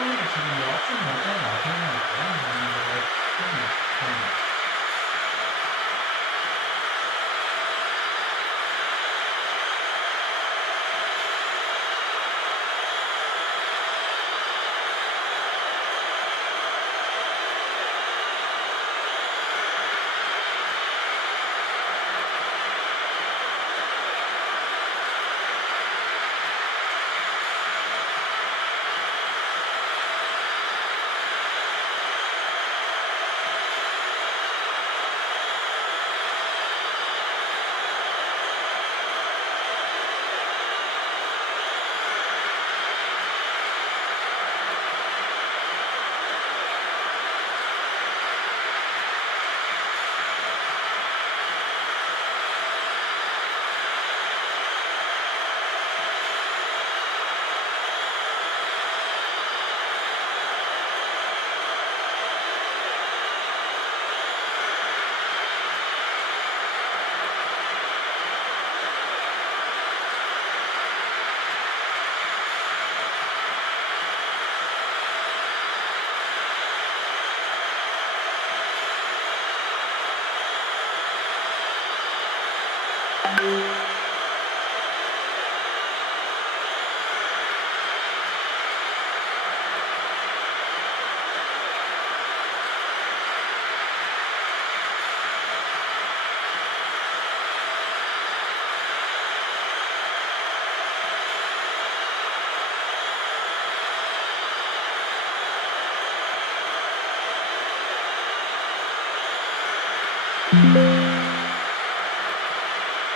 보니까 지금 역시 굉장히 나서니까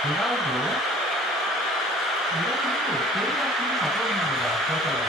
대각으로 이렇게 대각으로 가져옵니다. 그래서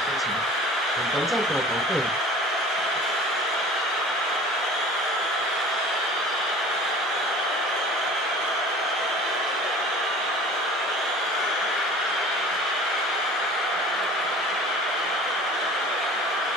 事情，观众朋友们会